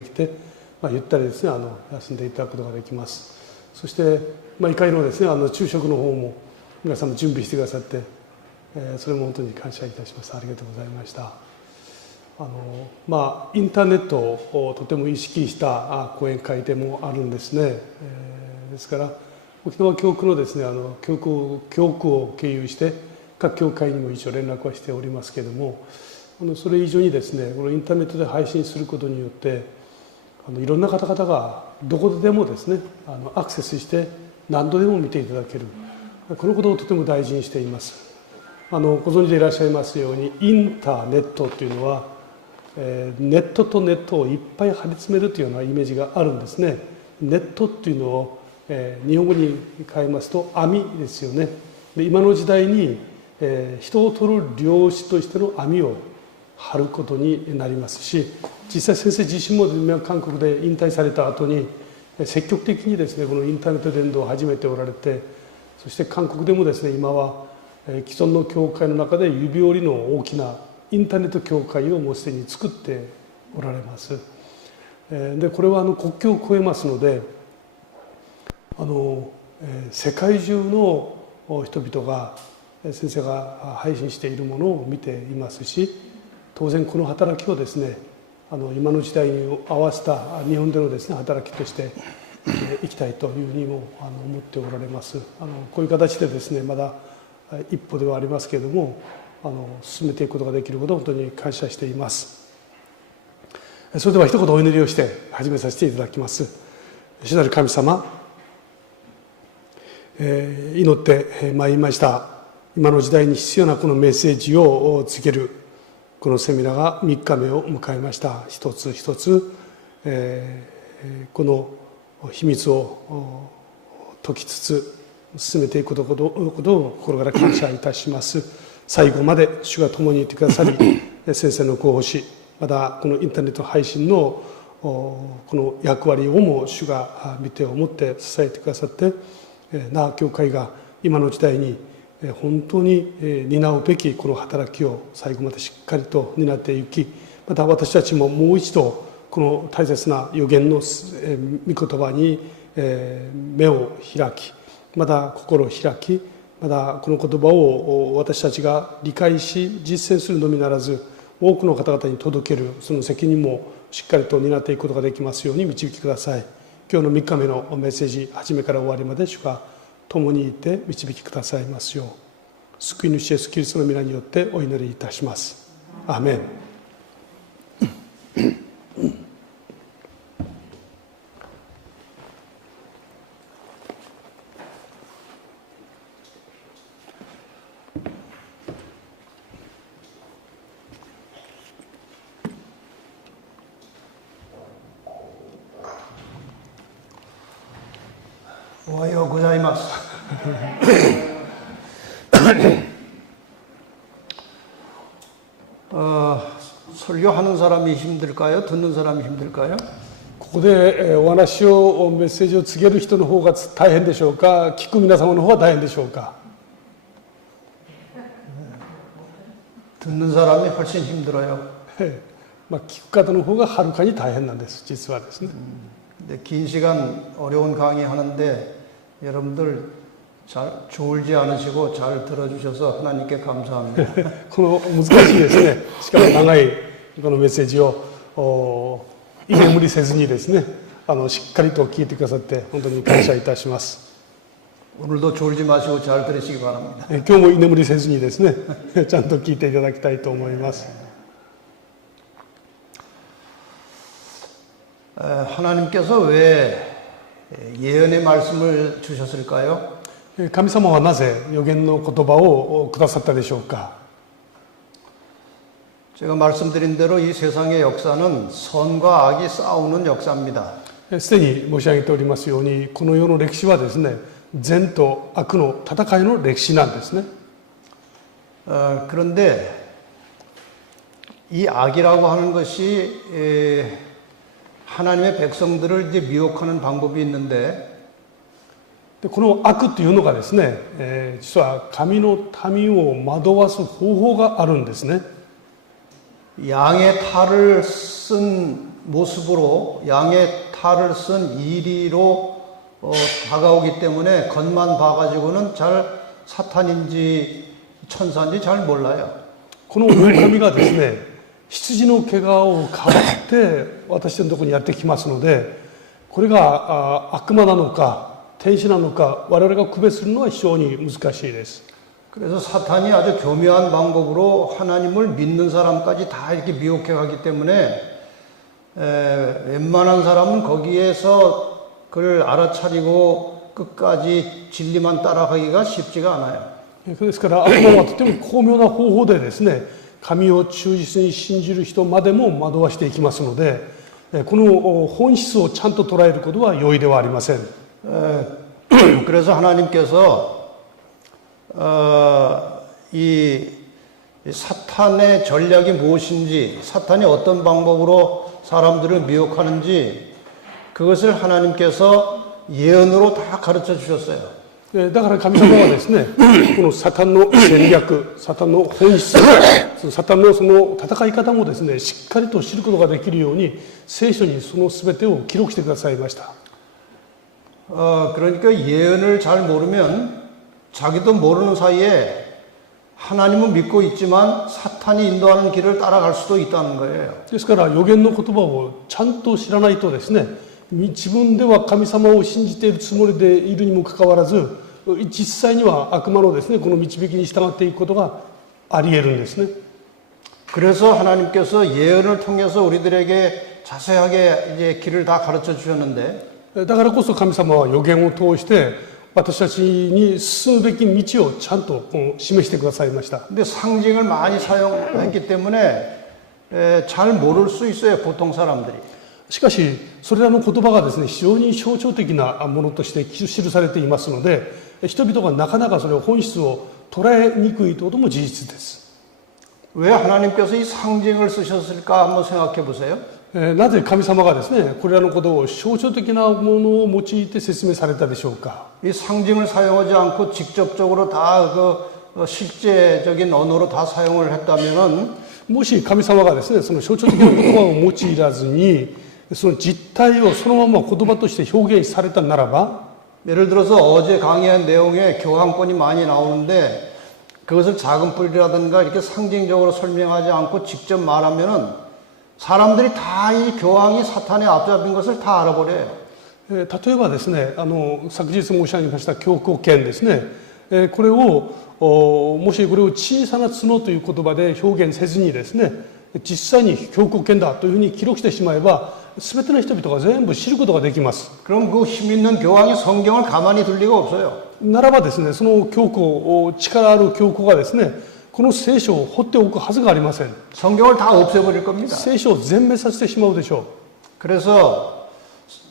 来て、ゆったりですね、休んでいただくことができます。そして、2階のですね、昼食の方も皆さんも準備してくださって、それも本当に感謝いたします。ありがとうございました。インターネットをとても意識した講演会でもあるんですね。ですから沖縄教区のですね、教区を経由して各教会にも一応連絡はしておりますけれども、それ以上にですね、このインターネットで配信することによっていろんな方々がどこでもですね、アクセスして何度でも見ていただける、このことをとても大事にしています。ご存知でいらっしゃいますように、インターネットというのはネットとネットをいっぱい貼り詰めるというようなイメージがあるんですね。ネットっていうのを日本語に変えますと網ですよね。で今の時代に人を取る漁師としての網を張ることになりますし、実際先生自身も韓国で引退された後に積極的にですね、このインターネット伝道を始めておられて、そして韓国でもですね、今は既存の教会の中で指折りの大きなインターネット教会をもうすでに作っておられます。でこれは国境を越えますので、世界中の人々が先生が配信しているものを見ていますし、当然この働きをですね、今の時代に合わせた日本でのですね働きとしていきたいというふうにも思っておられます。こういう形でですね、まだ一歩ではありますけれども進めていくことができることを本当に感謝しています。それでは一言お祈りをして始めさせていただきます。主なる神様、祈ってまいりました。今の時代に必要なこのメッセージを告げるこのセミナーが3日目を迎えました。一つ一つ、この秘密を解きつつ進めていくことを心から感謝いたします。最後まで主が共にいてくださり、先生のご奉仕、またこのインターネット配信のこの役割をも主が見てを持って支えてくださって、那覇教会が今の時代に本当に担うべきこの働きを最後までしっかりと担っていき、また私たちももう一度この大切な預言の御言葉に目を開き、また心を開き、またこの言葉を私たちが理解し実践するのみならず、多くの方々に届けるその責任もしっかりと担っていくことができますように導きください。今日の3日目のメッセージ、初めから終わりまで主が共にいて導きくださいますよう、救い主イエスキリストの皆によってお祈りいたします。アーメン。おはようございます。설교하는 사람이 힘들까요? 듣는 사람이 힘들까요? ここでお話をメッセージを告げる人の方が大変でしょうか、聞く皆様の方が大変でしょうか。 듣는 사람이 훨씬 힘들어요. 聞く方の方がはるかに大変なんです、実はですね。 긴 시간 어려운 강의 하는데 여러분들 잘 졸지 않으시고 잘 들어주셔서 하나님께 감사합니다. この難しいですね、しかも長いこのメッセージを居眠りせずにですね、しっかりと聞いてくださって本当に感謝いたします。 오늘도 졸지 마시고 잘 들으시기 바랍니다. 今日も居眠りせずにですね、ちゃんと聞いていただきたいと思います。 하나님께서 왜 예언의 말씀을 주셨을까요? 神様はなぜ預言の言葉をくださったでしょうか。 제가 말씀드린 대로 이 세상의 역사는 선과 악이 싸우는 역사입니다. すでに申し上げておりますように、この世の歴史はですね、善と悪の戦いの歴史なんですね。 그런데 이 악이라고 하는 것이 하나님의 백성들을 이제 미혹하는 방법이 있는데, でこの悪というのがですね、実は神の民を惑わす方法があるんですね。 양의 탈을 쓴 모습으로 양의 탈을 쓴 이리로 다가오기 때문에 겉만 봐가지고는 잘 사탄인지 천사인지 잘 몰라요. この狼がですね、羊の毛皮をかぶって私のところにやってきますので、これが悪魔なのか天使なのか我々が区別するのは非常に難しいです。 그래서 사탄이 아주 교묘한 방법으로 하나님을 믿는 사람까지 다 이렇게 미혹해 가기 때문에 웬만한 사람은 거기에서 그를 알아차리고 끝까지 진리만 따라가기가 쉽지가 않아요. ですから悪魔はとても巧妙な方法でですね、神を忠実に信じる人までも惑わしていきますので、この本質をちゃんと捉えることは容易ではありません。 그래서 하나님께서 이 사탄의 전략이 무엇인지, 사탄이 어떤 방법으로 사람들을 미혹하는지 그것을 하나님께서 예언으로 다 가르쳐 주셨어요. だから神様はですね、このサタンの戦略、サタンの本質、サタンのその戦い方もですね、しっかりと知ることができるように聖書にその全てを記録してくださいました。 그러니까 예언을 잘 모르면 자기도 모르는 사이에 하나님은 믿고 있지만 사탄이 인도하는 길을 따라갈 수도 있다는 거예요. ですから預言の言葉をちゃんと知らないとですね、自分では神様を信じているつもりでいるにもかかわらず、実際には悪魔のですね、この導きに従っていくことがあり得るんですね。 그래서 하나님께서 예언을 통해서 우리들에게 자세하게 이제 길을 다 가르쳐 주셨는데 だからこそ神様は預言を通して私たちに進むべき道をちゃんと示してくださいました。 근데 상징을 많이 사용했기 때문에 잘 모를 수 있어요, 보통 사람들이. しかしそれらの言葉がですね、非常に象徴的なものとして記されていますので、人々がなかなかそれを本質を捉えにくいということも事実です。 왜 하나님께서 이 상징을 쓰셨을까 한번 생각해 보세요. なぜ神様がですね、これらのことを象徴的なものを用いて説明されたでしょうか。 이 상징을 사용하지 않고 직접적으로 다 실제적인 언어로 다 사용을 했다면은 もし神様がですね、その象徴的な言葉を用いらずに、その実態をそのまま言葉として表現されたならば、 예를 들어서 어제 강의한 내용에 교황권이 많이 나오는데 그것을 작은 뿌리라든가 이렇게 상징적으로 설명하지 않고 직접 말하면은 사람들이 다 이 교황이 사탄에 앞잡힌 것을 다 알아버려요. 例えばですね、昨日申し上げました教皇権ですね、これをもしこれを小さな角という言葉で表現せずにですね、実際に教皇権だというふうに記録してしまえば全ての人々が全部知ることができます。 그럼 그 힘 있는 교황이 성경을 가만히 둘 리가 없어요. ならばですね、その教皇、力ある教皇がですね、この聖書を放っておくはずがありません。 성경을 다 없애버릴 겁니다. 聖書を全滅させてしまうでしょ 그래서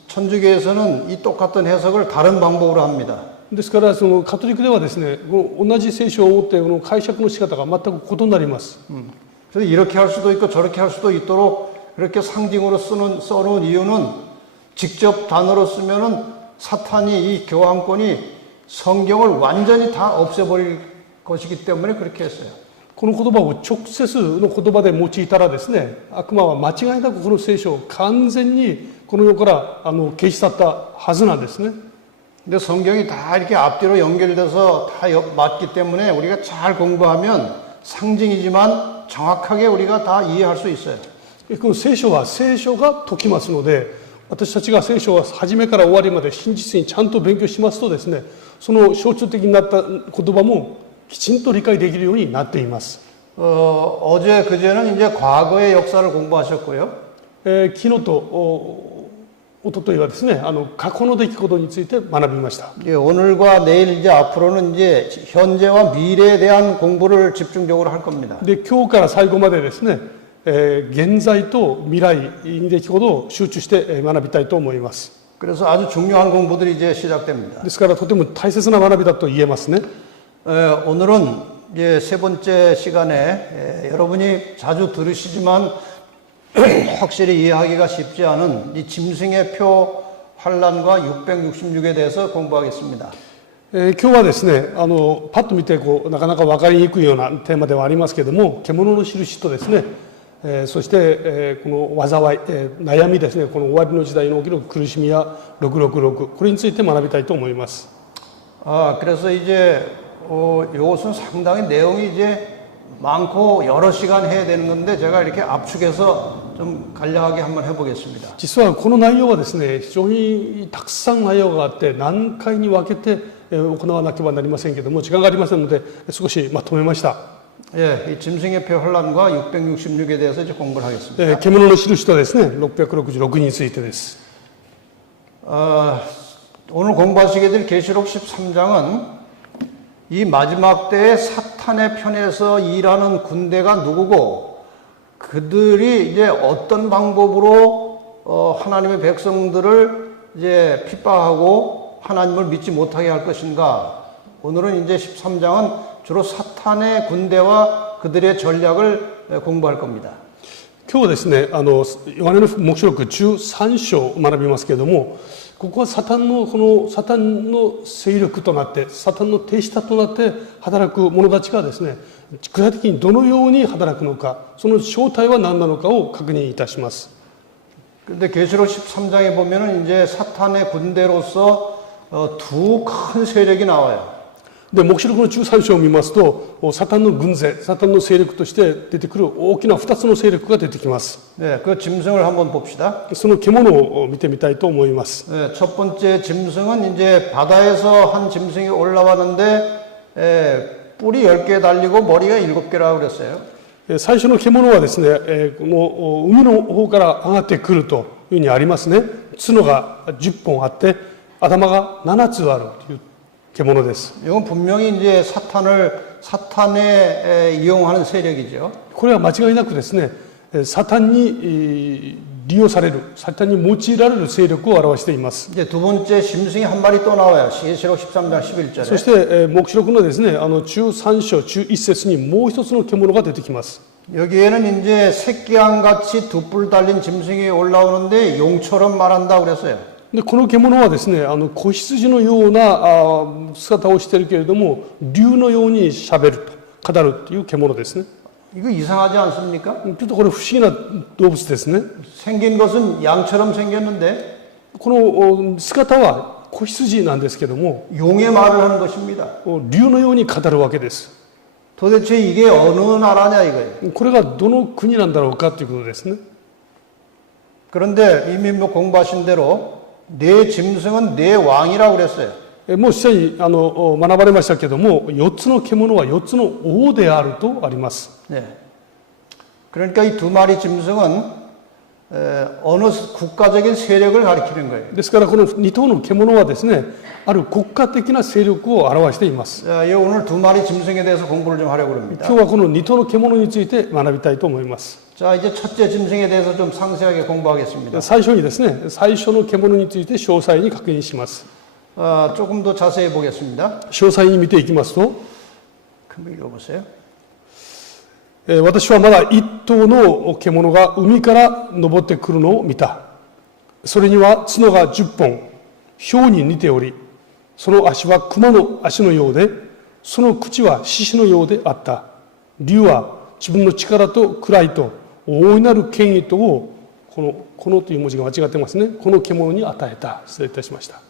천주교에서는 이 똑같은 해석을 다른 방법으로 합니다. う。ですからそのカトリックではですね、この同じ聖書を持ってこの解釈の仕方が全く異なります。 그래서 이렇게 할 수도 있고 저렇게 할 수도 있도록 그렇게 상징으로 써놓은 이유는 직접 단어로 쓰면은 사탄이 이 교황권이 성경을 완전히 다 없애버릴 것이기 때문에 그렇게 했어요. この言葉を直接の言葉で用いたらですね、悪魔は間違いなくこの聖書を完全にこの世から消し去ったはずなんですね。 근데 성경이 다 이렇게 앞뒤로 연결돼서 다 맞기 때문에 우리가 잘 공부하면 상징이지만 정확하게 우리가 다 이해할 수 있어요. この聖書は聖書が解きますので、私たちが聖書を初めから終わりまで真実にちゃんと勉強しますとですね、その象徴的になった言葉もきちんと理解できるようになっています。 어제 그제는 이제 과거의 역사를 공부하셨고요. 昨日と一昨日はですね、過去の出来事について学びました。 오늘과 내일 이제 앞으로는 이제 현재와 미래에 대한 공부를 집중적으로 할 겁니다. で、今日から最後までですね、現在と未来に出来事を集中して学びたいと思います。 그래서 아주 중요한 공부들이 이제 시작됩니다. ですからとても大切な学びだと言えますね。 오늘은 이제 세 번째 시간에 여러분이 자주 들으시지만 확실히 이해하기가 쉽지 않은 이 짐승의 표 환란과 666에 대해서 공부하겠습니다. 今日はですね、パッと見てなかなか分かりにくいようなテーマではありますけれども、獣の印とですね、そして、この災い、悩みですね、この終わりの時代に起きる苦しみや666、これについて学びたいと思います。 그래서 이제 이것은 상당히 내용이 이제 많고 여러 시간 해야 되는 건데 제가 이렇게 압축해서 좀 간략하게 한번 해보겠습니다. 実はこの内容はですね、非常にたくさん内容があって何回に分けて行わなければなりませんけれども時間がありませんので少しまとめました。 예, 이 짐승의 표 혼란과 666에 대해서 이제 공부를 하겠습니다. 獣の印とですね、666についてです。 오늘 공부하시게 될 계시록 13장은 이 마지막 때에 사탄의 편에서 일하는 군대가 누구고 그들이 이제 어떤 방법으로 하나님의 백성들을 이제 핍박하고 하나님을 믿지 못하게 할 것인가. 오늘은 이제 13장은 주로 사탄의 군대와 그들의 전략을 공부할 겁니다. 今日はですね、ヨハネの黙示録13章を学びますけれども、ここはサタンの勢力となって、サタンの手下となって働く者たちがですね、具体的にどのように働くのか、その正体は何なのかを確認いたします。 근데 계시록 13장에 보면은 이제 사탄의 군대로서 두 큰 세력이 나와요. で、黙示録の13章を見ますと、サタンの軍勢、サタンの勢力として出てくる大きな2つの勢力が出てきます。 네, 그 짐승을 한번 봅시다. その獣を見てみたいと思います。 네, 첫 번째 짐승은 이제 바다에서 한 짐승이 올라왔는데 뿔이 10개 달리고 머리가 7개라고 그랬어요. 最初の獣はですね、この海の方から上がってくるというふうにありますね。角が10本あって、頭が7つあるという獣です。 이건 분명히 이제 사탄에 이용하는 세력이죠. これは間違いなくですね、サタンに利用される、サタンに用いられる勢力を表しています。 이제 두 번째 짐승이 한 마리 또 나와요. 계시록 13장 11절에. そして、黙示録のですね、13章11節にもう一つの獣が出てきます。 여기에는 이제 새끼양같이 두 뿔 달린 짐승이 올라오는데 용처럼 말한다고 그랬어요. でこの獣はですね、子羊のような姿をしているけれども、竜のようにしゃべると、語るという獣ですね。 이거 이상하지 않습니까? ちょっとこれ不思議な動物ですね。 생긴 것은 양처럼 생겼는데 この姿は子羊なんですけども、 용의 말을 하는 것입니다. 竜のように語るわけです。 도대체 이게 어느 나라냐 이거예요. これがどの国なんだろうかということですね。 그런데 이미 뭐 공부하신 대로 네 짐승은 네 왕이라고 그랬어요. もう実際に学ばれましたけども、4つの獣は4つの王であるとあります。 네. 그러니까 이 두 마리 짐승은 어느 국가적인 세력을 가리키는 거예요. ですからこの2頭の獣はですね、ある国家的な勢力を表しています。 자, 오늘 두 마리 짐승에 대해서 공부를 좀 하려고 합니다. 今日はこの2頭の獣について学びたいと思います。 자, 이제 첫째 짐승에 대해서 좀 상세하게 공부하겠습니다. 最初にですね、最初の獣について詳細に確認します。 조금 더 자세히 보겠습니다. 詳細に見ていきますと、 한번 읽어보세요. 私はまだ一頭の獣が海から登ってくるのを見た。それには角が10本、豹に似ており、その足は熊の足のようで、その口は獅子のようであった。竜は自分の力と位と大いなる権威とをこのという文字が間違ってますね。この獣に与えた。失礼いたしました。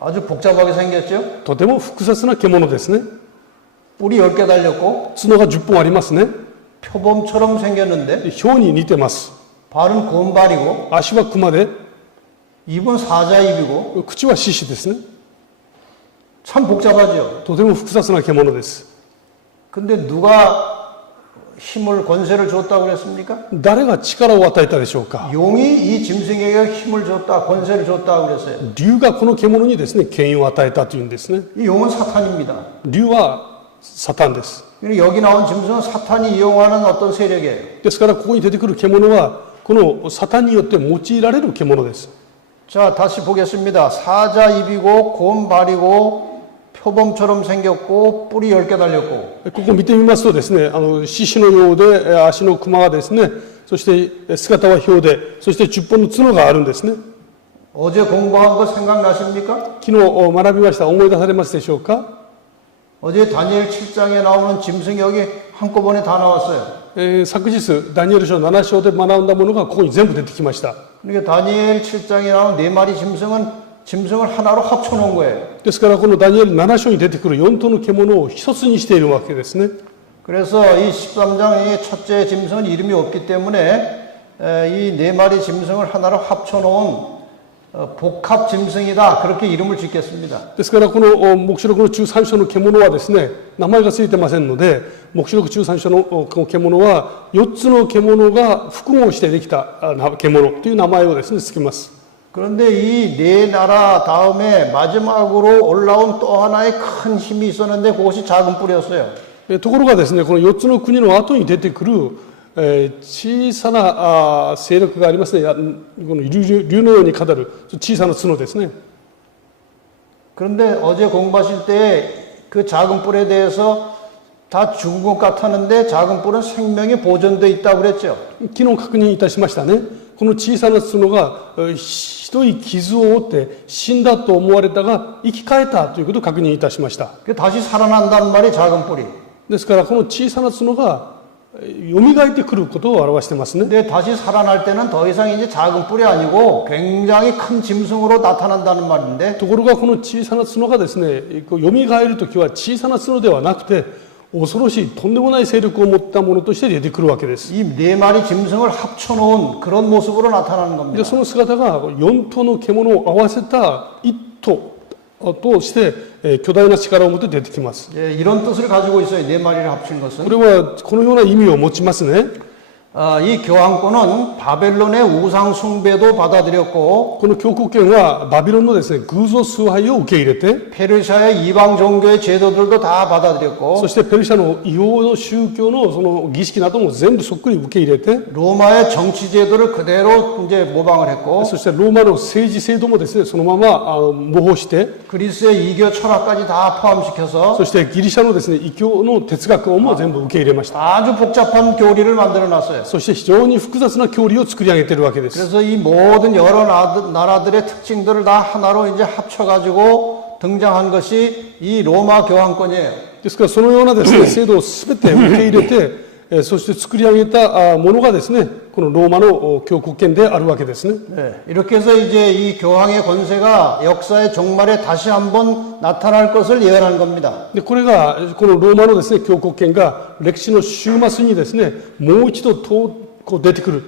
아주 복잡하게 생겼죠? とても複雑な獣ですね。 뿔이 10개 달렸고 角が10本ありますね。 표범처럼 생겼는데 豹に似てます。 발은 곰발이고 足は熊で、 입은 사자입이고 口は獅子ですね。 참 복잡하죠. とても複雑な獣です。 근데 누가 힘을 권세를 줬다고 그랬습니까? 誰が力を与えたでしょうか。 용이 이 짐승에게 힘을 줬다, 권세를 줬다고 그랬어요. 竜がこの獣にですね、権威を与えたというんですね。 이 용은 사탄입니다. 竜はサタンです。 여기 나온 짐승은 사탄이 이용하는 어떤 세력이에요. ですからここに出てくる獣はこのサタンによって用いられる獣です。 자, 다시 보겠습니다. 사자 입이고 곰발이고 표범처럼 생겼고 뿔이 10개 달렸고 ここ見てみますとですね、獅子のようで足の熊がですね、そして姿は豹で、そして10本の角があるんですね。 어제 공부한 거 생각나십니까? 昨日学びました。思い出されますでしょうか。 어제 다니엘 7장에 나오는 짐승이 여기 한꺼번에 다 나왔어요. 昨日ダニエル書7章で学んだものがここに全部出てきました。 그러니까 다니엘 7장에 나오는 4마리 짐승을 하나로 합쳐 놓은 거예요. ですからこのダニエル7章に出てくる4頭の獣を一つにしているわけですね。 그래서 이 13장의 첫째 짐승은 이름이 없기 때문에 이 4마리 짐승을 하나로 합쳐 놓은 복합 짐승이다. 그렇게 이름을 짓겠습니다. ですからこの黙示録の13章の獣はですね、名前がついてませんので、黙示録13章のこの獣は4つの獣が複合してできた獣という名前をですね、つけます。 그런데 이 네 나라 다음에 마지막으로 올라온 또 하나의 큰 힘이 있었는데 그것이 작은 뿔이었어요. ところがですね、この4つの国の後に出てくる小さな勢力がありますね。この竜のように語る小さな角ですね。 그런데 어제 공부하실 때 그 작은 뿔에 대해서 다 죽은 것 같았는데 작은 뿔은 생명이 보존되어 있다고 그랬죠. 昨日確認いたしましたね。この小さな角がひどい傷を負って死んだと思われたが生き返ったということを確認いたしました。 다시 살아난다는 말이 작은 뿔이. ですからこの小さな角が蘇ってくることを表してますね。 근데 다시 살아날 때는 더 이상 이제 작은 뿔이 아니고 굉장히 큰 짐승으로 나타난다는 말인데 ところがこの小さな角がですね、蘇るときは小さな角ではなくて恐ろしいとんでもない勢力を持ったものとして出てくるわけです。 이 4마리 짐승을 합쳐놓은 그런 모습으로 나타나는 겁니다. でその姿が4頭の獣を合わせた一頭として巨大な力を持って出てきます。 예, 이런 뜻을 가지고 있어요. 4마리를 합친 こ 것은. れはこのような意味を持ちますね。 이 교황권은 바벨론의 우상 숭배도 받아들였고 この教皇権はバビロンのですね、偶像崇拝を受け入れて、 페르시아의 이방 종교의 제도들도 다 받아들였고 そしてペルシャの異様の宗教のその儀式なども全部そっくり受け入れて、 로마의 정치 제도를 그대로 이제 모방을 했고 そしてローマの政治制度もですね、そのまま模倣して、 그리스의 이교 철학까지 다 포함시켜서 そしてギリシャのですね、異教の哲学をも全部受け入れました。 아주 복잡한 교리를 만들어 놨어요. そして非常に複雑な教理を作り上げているわけです。 그래서 이 모든 여러 나라들의 특징들을 다 하나로 이제 합쳐가지고 등장한 것이 이 로마 교황권이에요. ですからそのようなですね、制度をすべて受け入れて、そして作り上げたものがですね、このローマの教国権であるわけですね。 네, 이렇게 해서 이제 이 교황의 권세가 역사의 종말에 다시 한번 나타날 것을 예언한 겁니다. でこれがこのローマのですね、教国権が歴史の終末にですね、もう一度こう出てくる、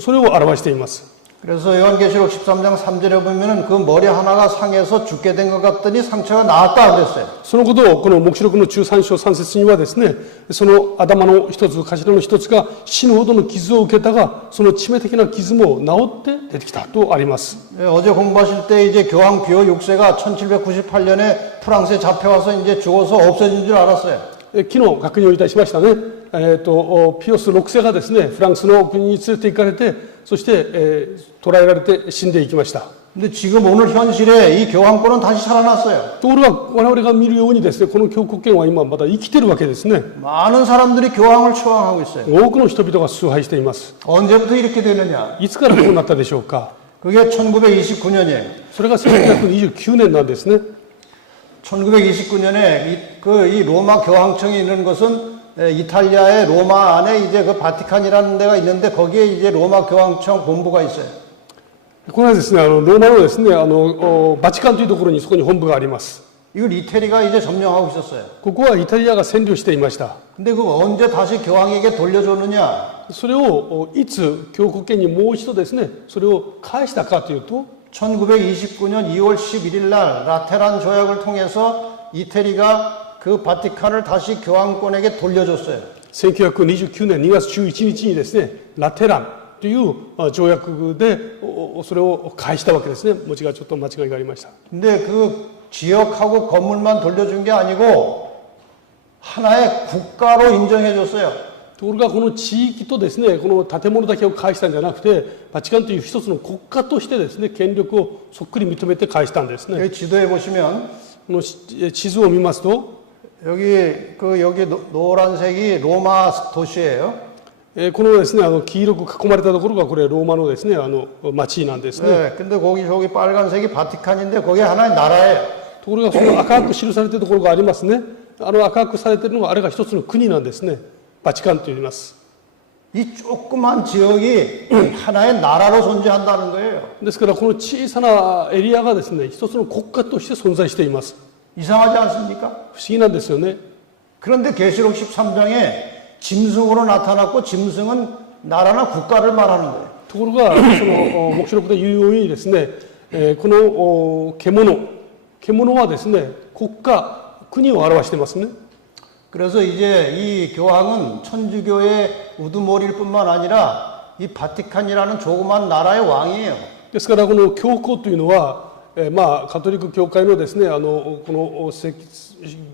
それを表しています。 그래서 요한계시록 13장 3절에 보면은 그 머리 하나가 상해서 죽게 된 것 같더니 상처가 나았다 그랬어요. そのことをこの黙示録の13章3節にはですね、その頭の一つ、頭の一つが死ぬほどの傷を受けたが、その致命的な傷も治って出てきたとあります。 예, 어제 공부하실 때 이제 교황 비오 6세가 1798년에 프랑스에 잡혀와서 이제 죽어서 없어진 줄 알았어요. 昨日確認をいたしましたね。ピオス6世がですね、フランスの国に連れて行かれて、そして、捕らえられて死んでいきました。 근데 지금 오늘 현실에 이 교황권은 다시 살아났어요. ところが我々が見るようにですね、この教国権は今まだ生きてるわけですね。 많은 사람들이 교황을 추앙하고 있어요. 多くの人々が崇拝しています。 언제부터 이렇게 되느냐? いつからこうなったでしょうか。 그게 1929년이에요. それが1929年なんですね。 1929년에 이ローマ 교황청이 있는 것은 이탈리아의 로마 안에 이제 그 바티칸이라는 데가 있는데 거기에 이제 로마 교황청 본부가 있어요. これはですね、ローマのですね、バチカンというところにそこに本部があります。 이걸 이태리가 이제 점령하고 있었어요. ここはイタリアが占領していました。 근데 그 언제 다시 교황에게 돌려줬느냐? それをいつ教国権にもう一度ですね、それを返したかというと、 1929년 2월 11일 날 라테란 조약을 통해서 이태리가 그 바티칸을 다시 교황권에게 돌려줬어요. 1929年2月11日にですね、ラテランという条約でそれを返したわけですね。文字がちょっと間違いがありました。 근데 그 지역하고 건물만 돌려준 게 아니고 하나의 국가로 인정해 줬어요. ところがこの地域とですね、この建物だけを返したんじゃなくて、バチカンという一つの国家としてですね、権力をそっくり認めて返したんですね。 여기 지도에 보시면 この地図を見ますと、 여기 노란색이 로마 도시예요. このですね、黄色く囲まれたところがこれローマのですね、町なんですね。 네, 근데 저기 빨간색이 바티칸인데 거기 하나의 나라예요. ところがその赤く記されているところがありますね。赤くされているのがあれが一つの国なんですね。バチカンと言います。 이 조그만 지역이 하나의 나라로 존재한다는 거예요. ですからこの小さなエリアがですね、一つの国家として存在しています。 이상하지 않습니까? 不思議なんですよね。 그런데 계시록 13장에 짐승으로 나타났고 짐승은 나라나 국가를 말하는 거예요. ところが、その黙示録で言うようにですね、この獣はですね、国家、国を表していますね。 그래서 이제 이 교황은 천주교의 우두머리일 뿐만 아니라 이 바티칸이라는 조그만 나라의 왕이에요. ですからこの教皇というのは、カトリック教会のですね、この元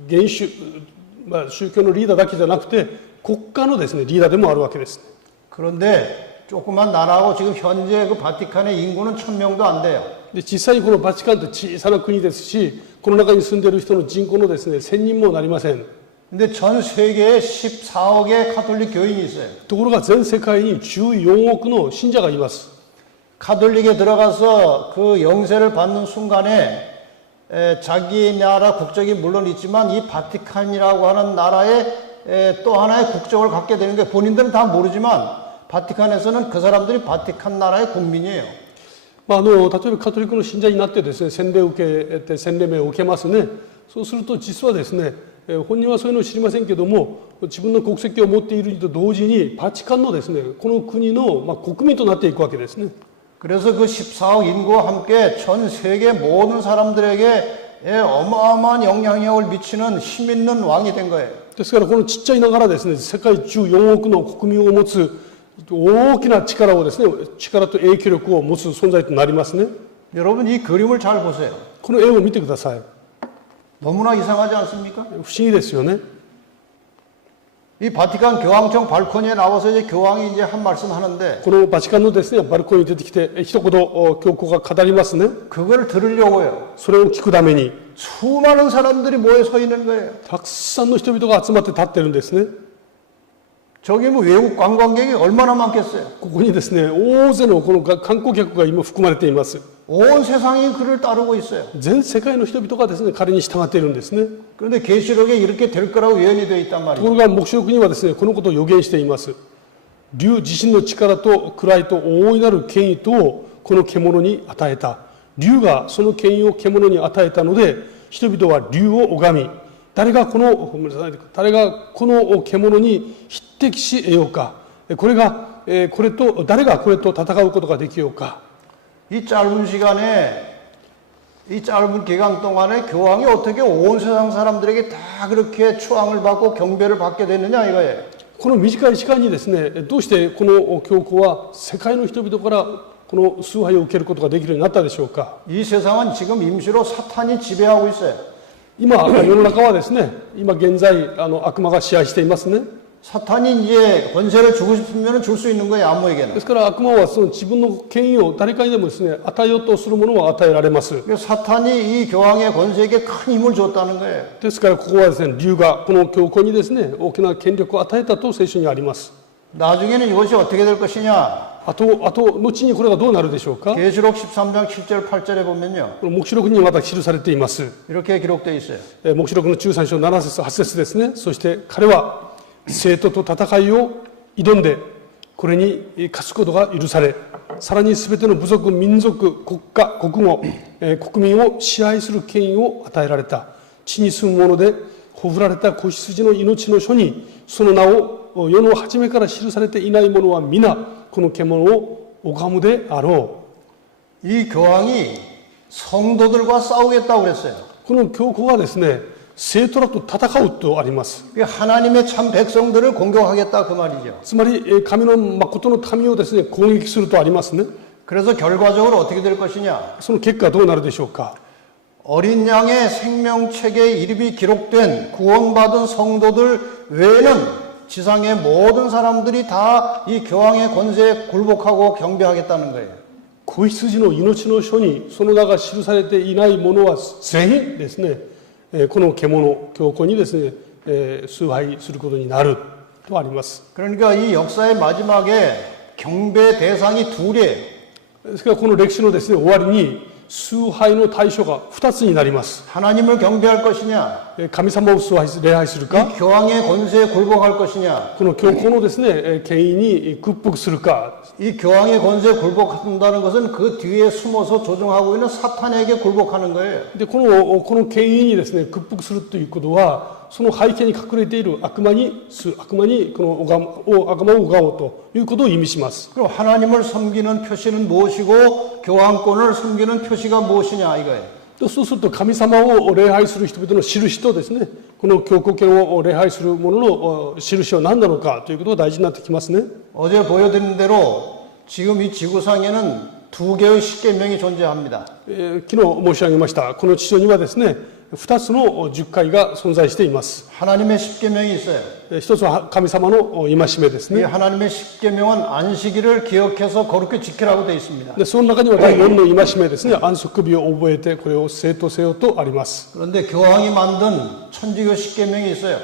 首、宗教のリーダーだけじゃなくて国家のですねリーダーでもあるわけです。 그런데 조그만 나라하고 지금 현재 그 바티칸의 인구는 1000명도 안 돼요. で実際にこのバチカンって小さな国ですし、この中に住んでいる人の人口のですね1000人もなりません。 근데 전 세계에 14억의 카톨릭 교인이 있어요. ところが全世界に14億の信者がいます。 카톨릭에 들어가서 그 영세를 받는 순간에 자기 나라 국적이 물론 있지만 이 바티칸이라고 하는 나라에 또 하나의 국적을 갖게 되는 게 본인들은 다 모르지만 바티칸에서는 그 사람들이 바티칸 나라의 국민이에요. 例えばカトリックの信者になってですね、洗礼を受けて洗礼名を受けますね。そうすると実はですね、本人はそういうのを知りませんけども、自分の国籍を持っていると同時にバチカンのですね、この国の国民となっていくわけですね。 그래서 그 14억 인구와 함께 전 세계 모든 사람들에게 어마어마한 영향력을 미치는 힘 있는 왕이 된 거예요. ですからこのちっちゃいながらですね、世界14億の国民を持つ大きな力をですね、力と影響力を持つ存在となりますね。 여러분 이 그림을 잘 보세요. この絵を見てください。 너무나 이상하지 않습니까? 不思議ですよね。 이 바티칸 교황청 발코니에 나와서 이제 교황이 이제 한 말씀 하는데 このバチカンのですね、バルコニーに出てきて一言教皇が語りますね。 그걸 들으려고요. それを聞くために 수많은 사람들이 모여 서 있는 거예요. たくさんの人々が集まって立ってるんですね。 저기 뭐 외국 관광객이 얼마나 많겠어요. ここにですね、大勢のこの観光客が今含まれています。 온 세상이 그를 따르고 있어요. 全世界の人々がですね、彼に従っているんですね。 그런데 계시록에 이렇게 될 거라고 예언이 되어 있단 とこ 말이에요. ろが黙示録にはですね、このことを予言しています。竜自身の力と位と大いなる権威とをこの獣に与えた。竜がその権威を獣に与えたので、人々は竜を拝み、誰がこの獣に匹敵し得ようか。誰がこれと戦うことができようか。 이 짧은 시간에 이 짧은 기간 동안에 교황이 어떻게 온 세상 사람들에게 다 그렇게 추앙을 받고 경배를 받게 됐느냐 이거예요. この短い時間にですね、どうしてこの教皇は世界の人々からこの崇拝を受けることができるようになったでしょうか。 이 세상은 지금 임시로 사탄이 지배하고 있어요. 今世の中はですね、今現在悪魔が支配していますね。 사탄이 이제 권세를 주고 싶으면 줄 수 있는 거예요, 아무에게나. ですから悪魔はその自分の権威を誰かにでもですね、与えようとするものは与えられます。 그래서 사탄이 이 교황의 권세에게 큰 힘을 줬다는 거예요. ですからここはですね、竜がこの教皇にですね、大きな権力を与えたと聖書にあります。 나중에는 이것이 어떻게 될 것이냐? あと後にこれがどうなるでしょうか。 계시록 13장 7절 8절에 보면요. この黙示録にまた記されています。 이렇게 기록되어 있어요. 黙示録の13章7節8節ですね。そして彼は生徒と戦いを挑んでこれに勝つことが許され、さらに全ての部族民族国家国語国民を支配する権威を与えられた。地に住む者でほふられた子羊の命の書にその名を世の初めから記されていない者は皆この獣を拝むであろう。 이 교황이 성도들과 싸우겠다고 그랬어요. この教皇はですね、生徒らと戦うとあります。 하나님의 참 백성들을 공격하겠다 그 말이죠. つまり神の誠の民をですね、攻撃するとありますね。 그래서 결과적으로 어떻게 될 것이냐? その結果はどうなるでしょうか。 어린 양의 생명책에 이름이 기록된 구원받은 성도들 외에는 지상의 모든 사람들이 다 이 교황의 권세에 굴복하고 경배하겠다는 거예요. 子羊の命の書にその名が記されていない者は全員ですね、この獣教皇にですね、崇拝することになるとあります。 그러니까 이 역사의 마지막에 경배 대상이 둘이에요. ですからこの歴史のですね終わりに崇拝の対象が2つになります。 하나님을 경배할 것이냐, 神様を礼拝するか、 이 교황의 권세에 굴복할 것이냐. この教皇のですね、権威に屈服するか。 이 교황의 권세에 굴복한다는 것은 그 뒤에 숨어서 조종하고 있는 사탄에게 굴복하는 거예요. でこの権威にですね、屈服するということは、その背景に隠れている悪魔にこの悪魔を拝おうということを意味します。 그럼 하나님을 섬기는 표시는 무엇이고 교황권을 섬기는 표시가 무엇이냐 이거예요. そうすると神様を礼拝する人々の印とですね、この教皇権を礼拝する者の印は何なのかということが大事になってきますね。 어제 보여드린 대로 지금 이 지구상에는 두 개의 십계명이 존재합니다. 昨日申し上げました。この地上にはですね、2つの十戒が存在しています。 하나님의 십계명이 있어요. 一つは神様の戒めです 이 ね。 하나님의 십계명은 안식일을 기억해서 거룩히 지키라고 되어 있습니다. でその中には第4の戒めですね。安息日を覚えてこれを正当せよとあります。 그런데 교황이 만든 천주교 십계명이 있어요.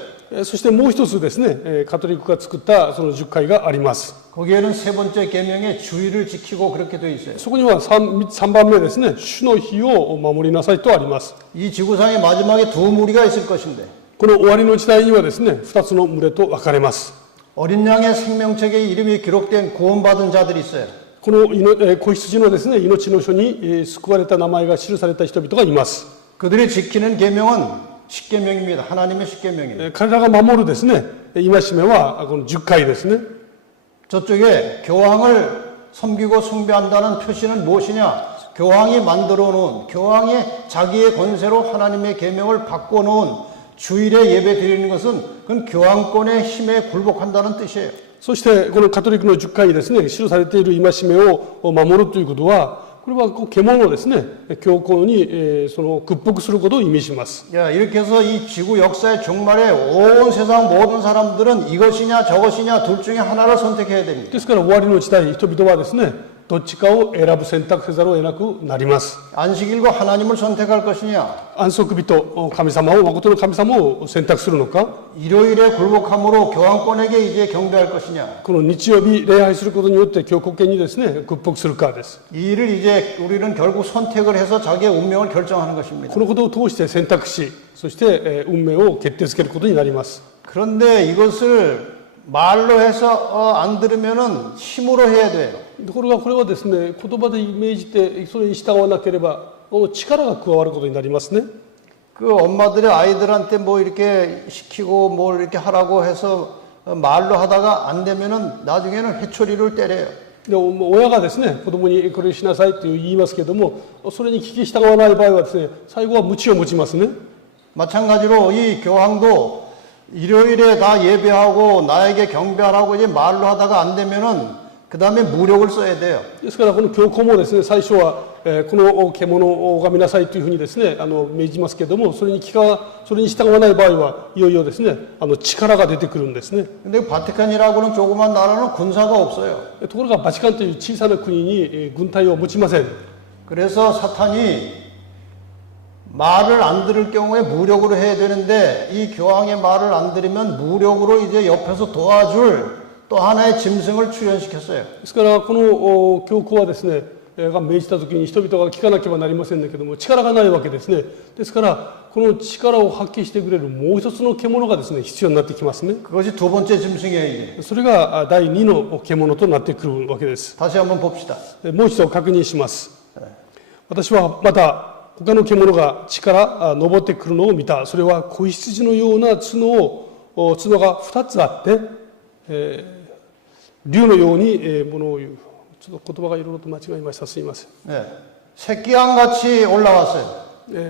そしてもう一つですね、カトリックが作ったその十戒があります。 거기에는 세 번째 계명에 주의를 지키고 그렇게 되어 있어요. そこには 3番目ですね、主の日を守りなさいとあります。 이 지구상의 마지막에 두 무리가 있을 것인데 この終わりの時代にはですね、2つの群れと分かれます。 어린 양의 생명책에 이름이 기록된 구원받은 자들이 있어요. この子羊のですね、命の書に救われた名前が記された人々がいます。 그들이 지키는 계명은 십계명입니다. 하나님의 십계명이에요. 彼らが守るですね、戒めはこの10回ですね。 저쪽에 교황을 섬기고 숭배한다는 표시는 무엇이냐? 교황이 만들어 놓은, 교황이 자기의 권세로 하나님의 계명을 바꿔 놓은 주일에 예배 드리는 것은 그건 교황권의 힘에 굴복한다는 뜻이에요. そしてこのカトリックの10回ですね、記されている戒めを守るということは、これは獣ですね、教皇にその屈服することを意味します。 야, 이렇게 해서 이 지구 역사의 종말에 온 세상 모든 사람들은 이것이냐 저것이냐 둘 중에 하나를 선택해야 됩니다. ですから終わりの時代、人々はですね、どっちかを選ぶ選択せざるを得なくなります。 안식일과 하나님을 선택할 것이냐? 安息日と神様を、誠の神様を選択するのか、 일요일에 굴복함으로 교황권에게 이제 경배할 것이냐? この日曜日礼拝することによって教皇権にですね、屈服するかです。 이 일을 이제 우리는 결국 선택을 해서 자기의 운명을 결정하는 것입니다. このことを通して選択し、そして運命を決定づけることになります。 그런데 이것을 말로 해서 안 들으면은 힘으로 해야 돼요. ところがこれはですね、言葉でイメージしてそれに従わなければ力が加わることになりますね。 그 엄마들이 아이들한테 뭐 이렇게 시키고 뭘 이렇게 하라고 해서 말로 하다가 안 되면은 나중에는 회초리를 때려요. で親がですね、子供にこれしなさいと言いますけれども、それに聞き従わない場合はですね、最後は鞭を持ちますね。 마찬가지로 이 교황도 일요일에 다 예배하고 나에게 경배하라고 이제 말로 하다가 안 되면은 그 다음에 무력을 써야 돼요. ですからこの教皇もですね、最初はこの獣を拝みなさいというふうにですね、命じますけれども、それに従わない場合はいよいよですね、力が出てくるんですね。 근데 바티칸이라고는 조그만 나라는 군사가 없어요. ところがバチカンという小さな国に軍隊を持ちません。 그래서 사탄이 말을 안 들을 경우에 무력으로 해야 되는데 이 교황의 말을 안 들으면 무력으로 이제 옆에서 도와줄 또 하나의 짐승을 출현시켰어요. ですからこの教皇はですね、が命じた時に人々が聞かなければなりませんけれども、力がないわけですね。ですからこの力を発揮してくれるもう一つの獣がですね、必要になってきますね。 그것이 두 번째 짐승이에요. 이제. それが第2の獣となってくるわけです。 다시 한번 봅시다. もう一度確認します。私はまた他の獣が地から登ってくるのを見た。それは子羊のような角が2つあって、竜のようにものを言う。ちょっと言葉がいろいろと間違えました。すいません。 네. 새끼양같이 올라왔어요.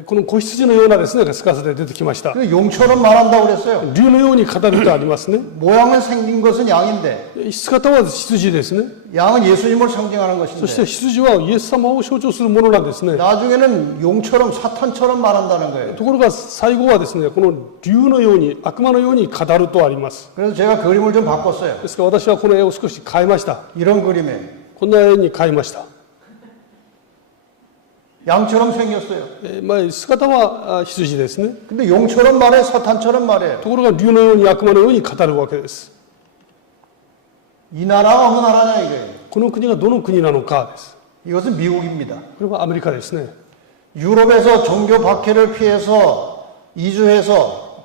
この子羊のようなですね、すかさで出てきました。 그 용처럼 말한다고 그랬어요. 竜のように語るとありますね。 모양은 생긴 것은 양인데 姿は羊ですね。 양은 예수님을 상징하는 そして 것인데 羊はイエス様を象徴するものなんですね。 나중에는 용처럼 사탄처럼 말한다는 거예요. ところが最後はですね、この竜のように、悪魔のように語るとあります。 그래서 제가 그림을 좀 바꿨어요. ですから私はこの絵を少し変えました。 이런 그림에 こんな絵に変えました。 양처럼 생겼어요. まあ、姿は羊ですね。 근데 용처럼 말해 사탄처럼 말해요. ところが竜のように悪魔のように語るわけです。 이 나라가 어느 나라냐 이거예요. この国がどの国なのかです。 이것은 미국입니다. これはアメリカですね。 유럽에서 종교 박해를 피해서 이주해서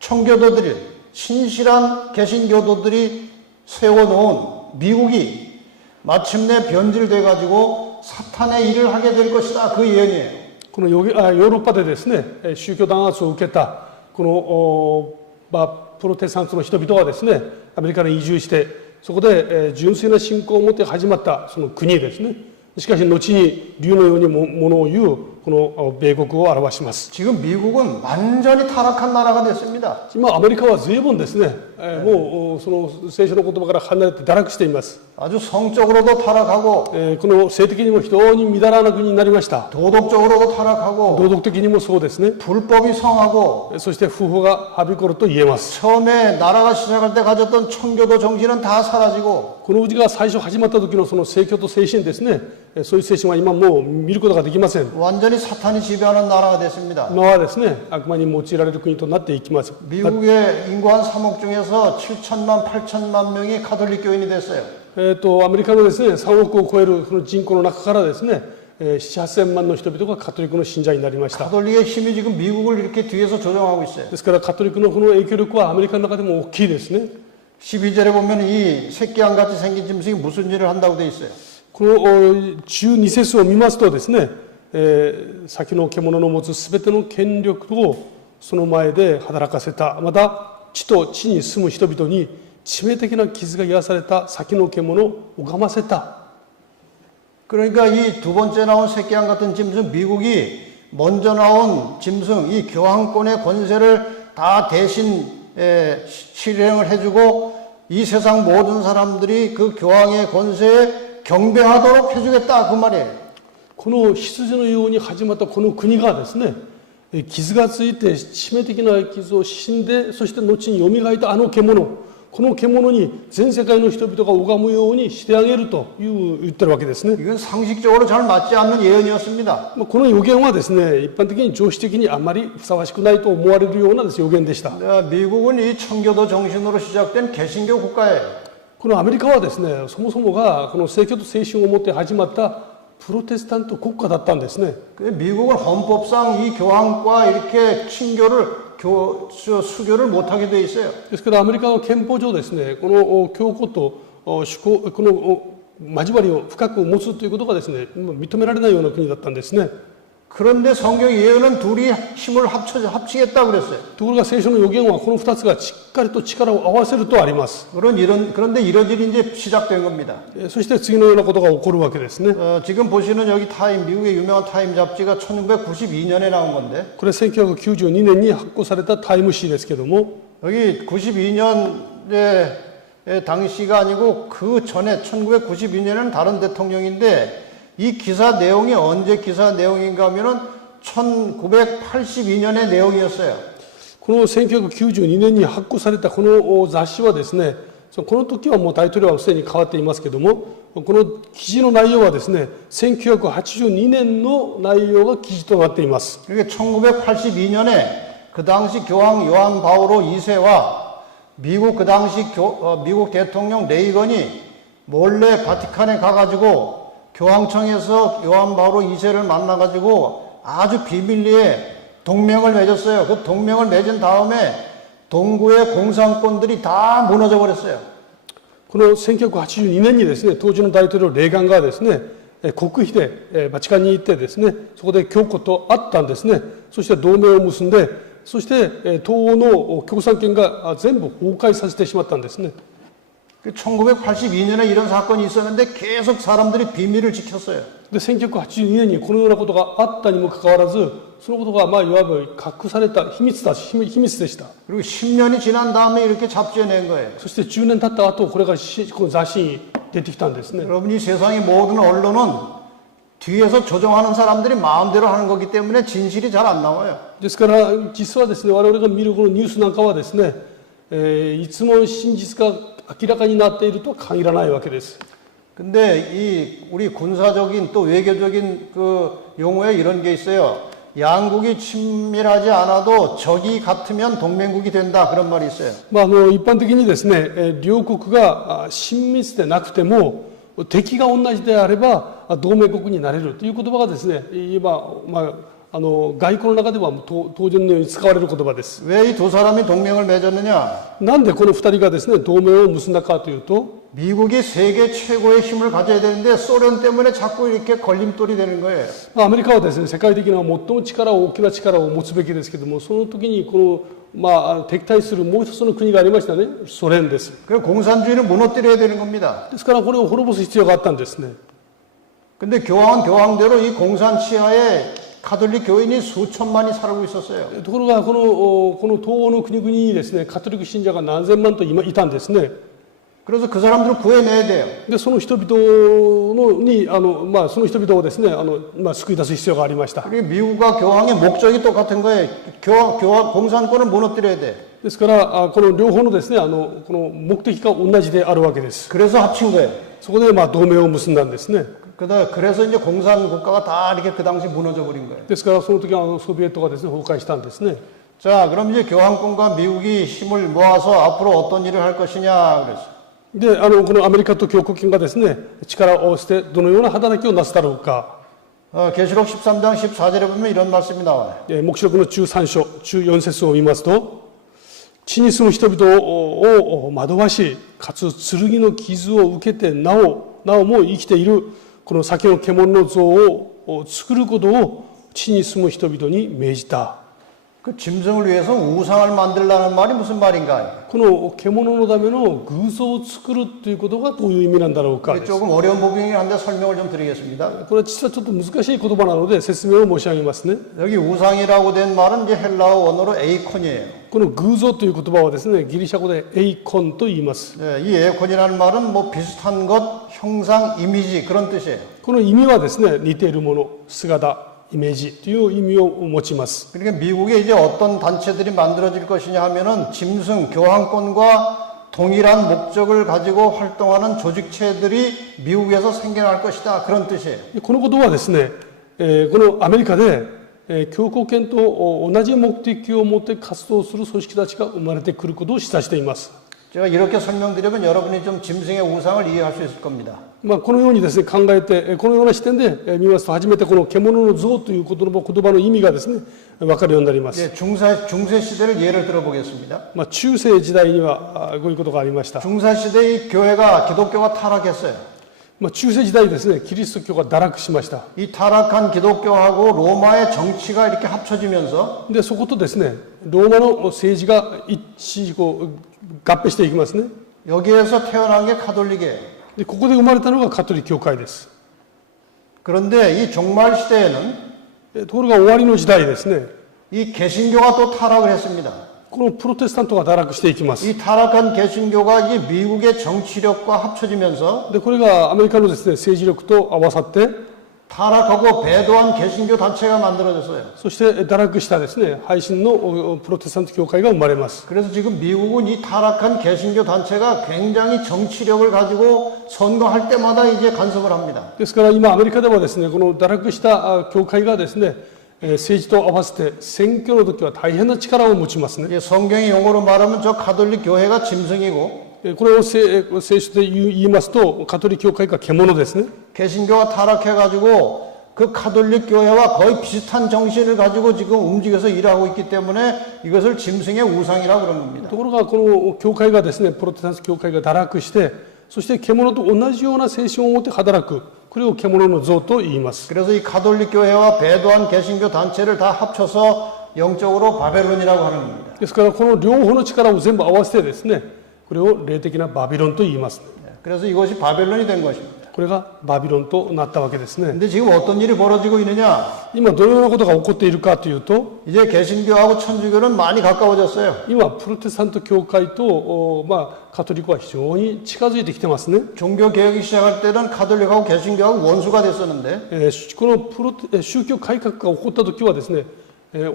청교도들이 신실한 개신교도들이 세워놓은 미국이 마침내 변질돼 가지고 사탄의 일을 하게 될 것이다. 그 예언이에요. このヨーロッパでですね、宗教弾圧を受けたこのプロテスタントの人々はですね、アメリカに移住して、そこで純粋な信仰を持って始まったその国ですね。しかし後に竜のようにものを言うこの米国を表します。 지금 미국은 완전히 타락한 나라가 됐습니다. 今アメリカは随分ですね、もうその聖書の言葉から離れて堕落しています。 아주 성적으로도 타락하고 この性的にも非常に乱らな国になりました。 도덕적으로도 타락하고 道徳的にもそうですね。 불법이 성하고 そして不法がはびこると言えます。 처음에 나라가 시작할 때 가졌던 청교도 정신은 다 사라지고 このうちが最初始まった時のその聖教と精神ですね、そういう精神は今もう見ることができません。 완전히 사탄이 지배하는 나라가 됐습니다. 今はですね、悪魔に用いられる国となっていきます。 미국의 인구 한 3억 중에서 7천만, 8천만 명이 가톨릭 교인이 됐어요. アメリカのですね、3億を超えるその人口の中からですね、7、8000万の人々がカトリックの信者になりました。 가톨릭의 힘이 지금 미국을 이렇게 뒤에서 조정하고 있어요. ですからカトリックのこの影響力はアメリカの中でも大きいですね。 12절에 보면 이 새끼양같이 생긴 짐승이 무슨 일을 한다고 돼 있어요. この12節を見ますとですね、先の獣の持つすべての権力をその前で働かせた。また地と地に住む人々に致命的な傷が癒された先の獣を拝ませた。 그러니까 이 두 번째 나온 새끼양 같은 짐승, 미국이 먼저 나온 짐승, 이 교황권의 권세를 다 대신 실행을 해주고 이 세상 모든 사람들이 그 교황의 권세에 경배하도록 해주겠다 그 말이에요. この羊のように始まったこの国がですね、傷がついて致命的な傷を死んで、そして後によみがえったあの獣、この獣に全世界の人々が拝むようにしてあげると言ってるわけですね。 이건 상식적으로 잘 맞지 않는 예언이었습니다. この予言はですね、一般的に常識的にあまりふさわしくないと思われるような予言でした。 미국은 이 청교도 정신으로 시작된 개신교 국가예요. このアメリカはですね、そもそもがこの聖教と精神を持って始まったプロテスタント国家だったんですね。 미국은 헌법상 이 교황과 이렇게 친교를 수교를 못하게 돼 있어요. ですからアメリカの憲法上ですね、この教皇と主皇、この交わりを深く持つということがですね、認められないような国だったんですね。 그런데 성경 예언은 둘이 힘을 합치겠다 그랬어요. ところが聖書の予言はこの2つがしっかりと力を合わせるとあります。 그런데 이런 일이 이제 시작된 겁니다. そして次のようなことが起こるわけですね。 지금 보시는 여기 타임, 미국의 유명한 타임 잡지가 1992년에 나온 건데 これ1992年に発行されたタイム誌ですけども、 여기 92년에 당시가 아니고 그 전에 1992년에는 다른 대통령인데 이 기사 내용이 언제 기사 내용인가 하면은 1982년의 내용이었어요. この1992年に発行されたこの雑誌はですね、この時はもう大統領はすでに変わっていますけども、この記事の内容はですね、1982年の内容が記事となっています。 그게 1982년에 그 당시 교황 요한 바오로 2세와 미국 그 당시 미국 대통령 레이건이 몰래 바티칸에 가가지고 교황청에서 요한 바오로 2세를 만나가지고 아주 비밀리에 동맹을 맺었어요. 그 동맹을 맺은 다음에 동구의 공산권들이 다 무너져 버렸어요. この1982年にですね、当時の大統領レーガンがですね、国費でバチカンに行ってですね、そこで教皇と会ったんですね。そして同盟を結んで、そして東欧の共産圏が全部崩壊させてしまったんですね。 1982년에 이런 사건이 있었는데 계속 사람들이 비밀을 지켰어요. で1982年にこのようなことがあったにもかかわらず、そのことがいわば隠された秘密でした。 그리고 10년이 지난 다음에 이렇게 잡지에 낸 거예요. そして10年経った後、これがこの雑誌に出てきたんですね。 여러분 이 세상의 모든 언론은 뒤에서 조종하는 사람들이 마음대로 하는 거기 때문에 진실이 잘 안 나와요. ですから実はですね、我々が見るこのニュースなんかはですね、いつも真実が明らかになっているとは限らないわけです。 근데 이 우리 군사적인 또 외교적인 그 용어에 이런 게 있어요. 양국이 친밀하지 않아도 적이 같으면 동맹국이 된다 그런 말이 있어요. 一般的にですね、両国が親密でなくても敵が同じであれば同盟国になれるという言葉がですね、今、外交の中では当然のように使われる言葉です。 왜 이 두 사람이 동맹을 맺었느냐? なんでこの2人がですね、同盟を結んだかというと、 미국이 세계 최고의 힘을 가져야 되는데 소련 때문에 자꾸 이렇게 걸림돌이 되는 거예요. アメリカはですね、世界的な最も大きな力を持つべきですけども、その時にこの、敵対するもう一つの国がありましたね、ソ連です。 그 공산주의를 무너뜨려야 되는 겁니다. ですからこれを滅ぼす必要があったんですね。 근데 교황은 교황대로 이 공산 치하에 가톨릭 교인이 수천만이 살고 있었어요. ところがこの東欧の国々にですね、カトリック信者が何千万と今いたんですね。 그래서 그 사람들을 구해내야 돼요. でその人々にその人々をですね、救い出す必要がありました。 그리고 미국과 교황의 목적이 똑같은 거예요. 교황 공산권을 무너뜨려야 돼. ですからこの両方のですね、この目的が同じであるわけです。 그래서 합친 거예요. そこで同盟を結んだんですね。 그래서 이제 공산 국가가 다 이렇게 그 당시 무너져 버린 거예요. ですからその時はソビエトがですね、崩壊したんですね。 자, 그럼 이제 교황권과 미국이 힘을 모아서 앞으로 어떤 일을 할 것이냐 그랬어요. でこのアメリカと教国権がですね、力を合わせてどのような働きをなすだろうか。 계시록 13장 14절에 보면 이런 말씀이 나와요. 黙示録の13章14節を見ますと、地に住む人々を惑わし、かつ剣の傷を受けてなおも生きているこの先の獣の像を作ることを地に住む人々に命じた。 그 짐승을 위해서 우상을 만들라는 말이 무슨 말인가? この獣のための偶像を作るということがどういう意味なんだろうか。 조금 어려운 부분이긴 한데 설명을 좀 드리겠습니다. これは実はちょっと難しい言葉なので説明を申し上げますね。 여기 우상이라고 된 말은 이제 헬라어 원어로 에이콘이에요. この偶像という言葉はですね、ギリシャ語でエイコンと言います。 네, 이 에이콘이라는 말은 뭐 비슷한 것, 형상, 이미지 그런 뜻이에요. この意味はですね、似ているもの、姿、イメージという意味を持ちます。 그러니까 미국에 이제 어떤 단체들이 만들어질 것이냐 하면은 짐승 교황권과 동일한 목적을 가지고 활동하는 조직체들이 미국에서 생겨날 것이다 그런 뜻이에요. このことはですね、このアメリカで教皇権と同じ目的を持って活動する組織たちが生まれてくることを示唆しています。 제가 이렇게 설명드리면 여러분이 좀 짐승의 우상을 이해할 수 있을 겁니다. このようにですね、考えてこのような視点で見ますと、初めてこの獣の像という言葉の意味がですね、分かるようになります。 예, 중세 시대를 예를 들어보겠습니다. 中世時代にはこういうことがありました。 중세 시대의 교회가 기독교가 타락했어요. 中世時代ですね、キリスト教が堕落しました。 이 타락한 기독교하고 로마의 정치가 이렇게 합쳐지면서 でそことですね、ローマの政治が一致合併していきますね。 여기에서 태어난 게 가톨릭이에요. でここで生まれたのがカトリック教会です。 그런데 이 종말 시대에는 ところが終わりの時代ですね、 이 개신교가 또 타락을 했습니다. このプロテスタントが堕落していきます。 이 타락한 개신교가 이 미국의 정치력과 합쳐지면서 でこれがアメリカのですね、政治力と合わさって、 타락하고 배도한 개신교 단체가 만들어졌어요. そして堕落したですね、背信のプロテスタント教会が生まれます。 그래서 지금 미국은 이 타락한 개신교 단체가 굉장히 정치력을 가지고 선거할 때마다 이제 간섭을 합니다. ですから今アメリカではですね、この堕落した教会がですね、政治と合わせて選挙の時は大変な力を持ちますね。 이제 성경의 용어로 말하면 저 가톨릭 교회가 짐승이고 これを聖書で言いますと、カトリック教会が獣ですね。 개신교가 타락해가지고 그 가톨릭 교회와 거의 비슷한 정신을 가지고 지금 움직여서 일하고 있기 때문에 이것을 짐승의 우상이라고 그러는 겁니다. ところがこの教会がですね、プロテスタント教会が堕落して、そして獣と同じような精神を持って働く、これを獣の像と言います。 그래서 이 가톨릭 교회와 배도한 개신교 단체를 다 합쳐서 영적으로 바벨론이라고 하는 겁니다. ですからこの両方の力を全部合わせてですね、これを霊的なバビロンと言います。 그래서 이것이 바벨론이 된 것입니다. これがバビロンとなったわけですね。 근데 지금 어떤 일이 벌어지고 있느냐? 今どのようなことが起こっているかというと、 이제 개신교하고 천주교는 많이 가까워졌어요. 今プロテスタント教会とカトリックは非常に近づいてきてますね。 종교 개혁이 시작할 때는 가톨릭하고 개신교하고 원수가 됐었는데 この宗教改革が起こった時はですね、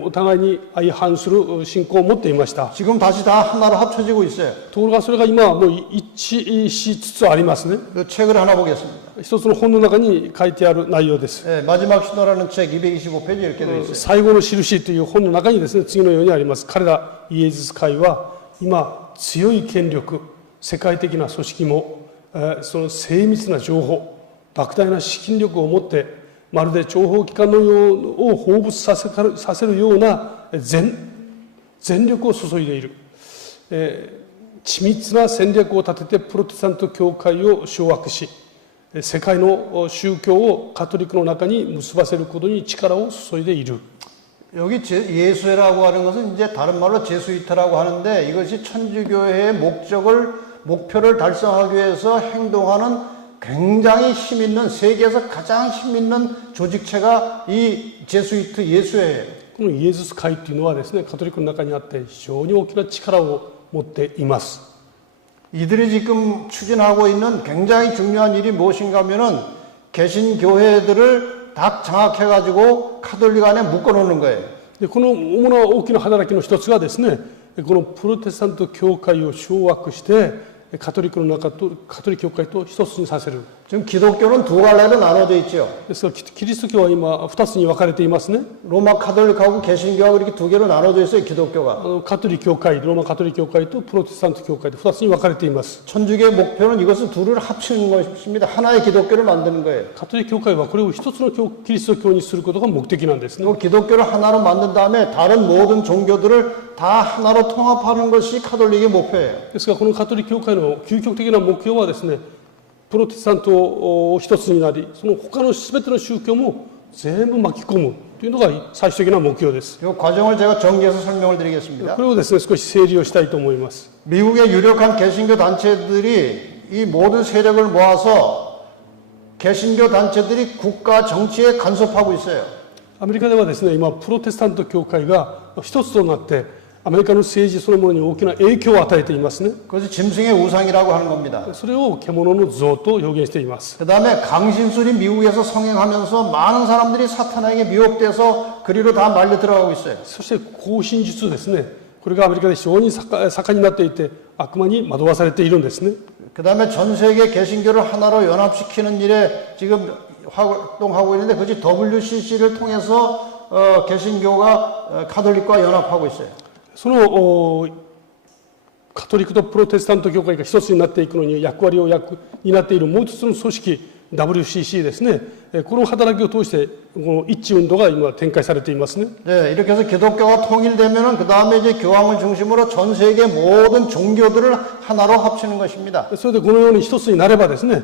お互いに相反する信仰を持っていました。 지금 다시 다 하나로 합쳐지고 있어요. ところがそれが今はもう一致しつつありますね。 그 책을 하나 보겠습니다. 一つの本の中に書いてある内容です。 예, 마지막 신호라는 책 225페이지 이렇게 되어 있어요. 最後の印という本の中にですね、次のようにあります。彼らイエズス会は今強い権力、世界的な組織もその精密な情報、莫大な資金力を持って、まるで諜報機関のようを放物させるような全力を注いでいる。緻密な戦略を立ててプロテスタント教会を掌握し、世界の宗教をカトリックの中に結ばせることに力を注いでいる。 여기 예수회라고 하는 것은 이제 다른 말로 제수이트라고 하는데 이것이 천주교회의 목표를 달성하기 위해서 행동하는 굉장히 힘 있는 세계에서 가장 힘 있는 조직체가 이 제수이트 예수회예요. このイエズス会というのはですね、カトリックの中にあって非常に大きな力を持っています。 이들이 지금 추진하고 있는 굉장히 중요한 일이 무엇인가 하면은 개신교회들을 딱 장악해가지고 카톨릭 안에 묶어놓는 거예요. でこの主な大きな働きの一つがですね、このプロテスタント教会を掌握してカトリック教会と一つにさせる。 지금 기독교는 두 갈래로 나눠져 있죠. ですからキリスト教は今二つに分かれていますね。 로마 카톨릭하고 개신교하고 이렇게 두 개로 나눠져 있어요. 기독교가. カトリック教会、ローマカトリック教会とプロテスタント教会で二つに分かれています。 천주교의 목표는 이것을 둘을 합치는 것입니다. 하나의 기독교를 만드는 거예요. カトリック教会はこれを一つのキリスト教にすることが目的なんですね。 또 기독교를 하나로 만든 다음에 다른 모든 종교들을 다 하나로 통합하는 것이 카톨릭의 목표예요. ですからこのカトリック教会の究極的な目標はですね、プロテスタントを一つになり、その他の全ての宗教も全部巻き込むというのが最終的な目標です。 이 과정을 제가 정리해서 설명을 드리겠습니다. これをですね、少し整理をしたいと思います。 미국의 유력한 개신교 단체들이 이 모든 세력을 모아서 개신교 단체들이 국가 정치에 간섭하고 있어요. アメリカではですね、今プロテスタント教会が一つとなってアメリカの政治そのものに大きな影響を与えていますね。 그것이 짐승의 우상이라고 하는 겁니다. それを獣の像と表現しています。 그 다음에 강신술이 미국에서 성행하면서 많은 사람들이 사탄에게 미혹돼서 그리로 다 말려 들어가고 있어요. そして行進術ですね。これがアメリカで非常に盛んになっていて悪魔に惑わされているんですね。 그 다음에 전 세계 개신교를 하나로 연합시키는 일에 지금 활동하고 있는데 그것이 WCC를 통해서 개신교가 카톨릭과 연합하고 있어요. そのカトリックとプロテスタント教会が一つになっていくのに役割を担っているもう一つの組織 WCC ですね。この働きを通してこの一致運動が今展開されていますね。 네, 이렇게 해서 기독교가 통일되면은 그 다음에 이제 교황을 중심으로 전 세계 모든 종교들을 하나로 합치는 것입니다. それでこのように一つになればですね、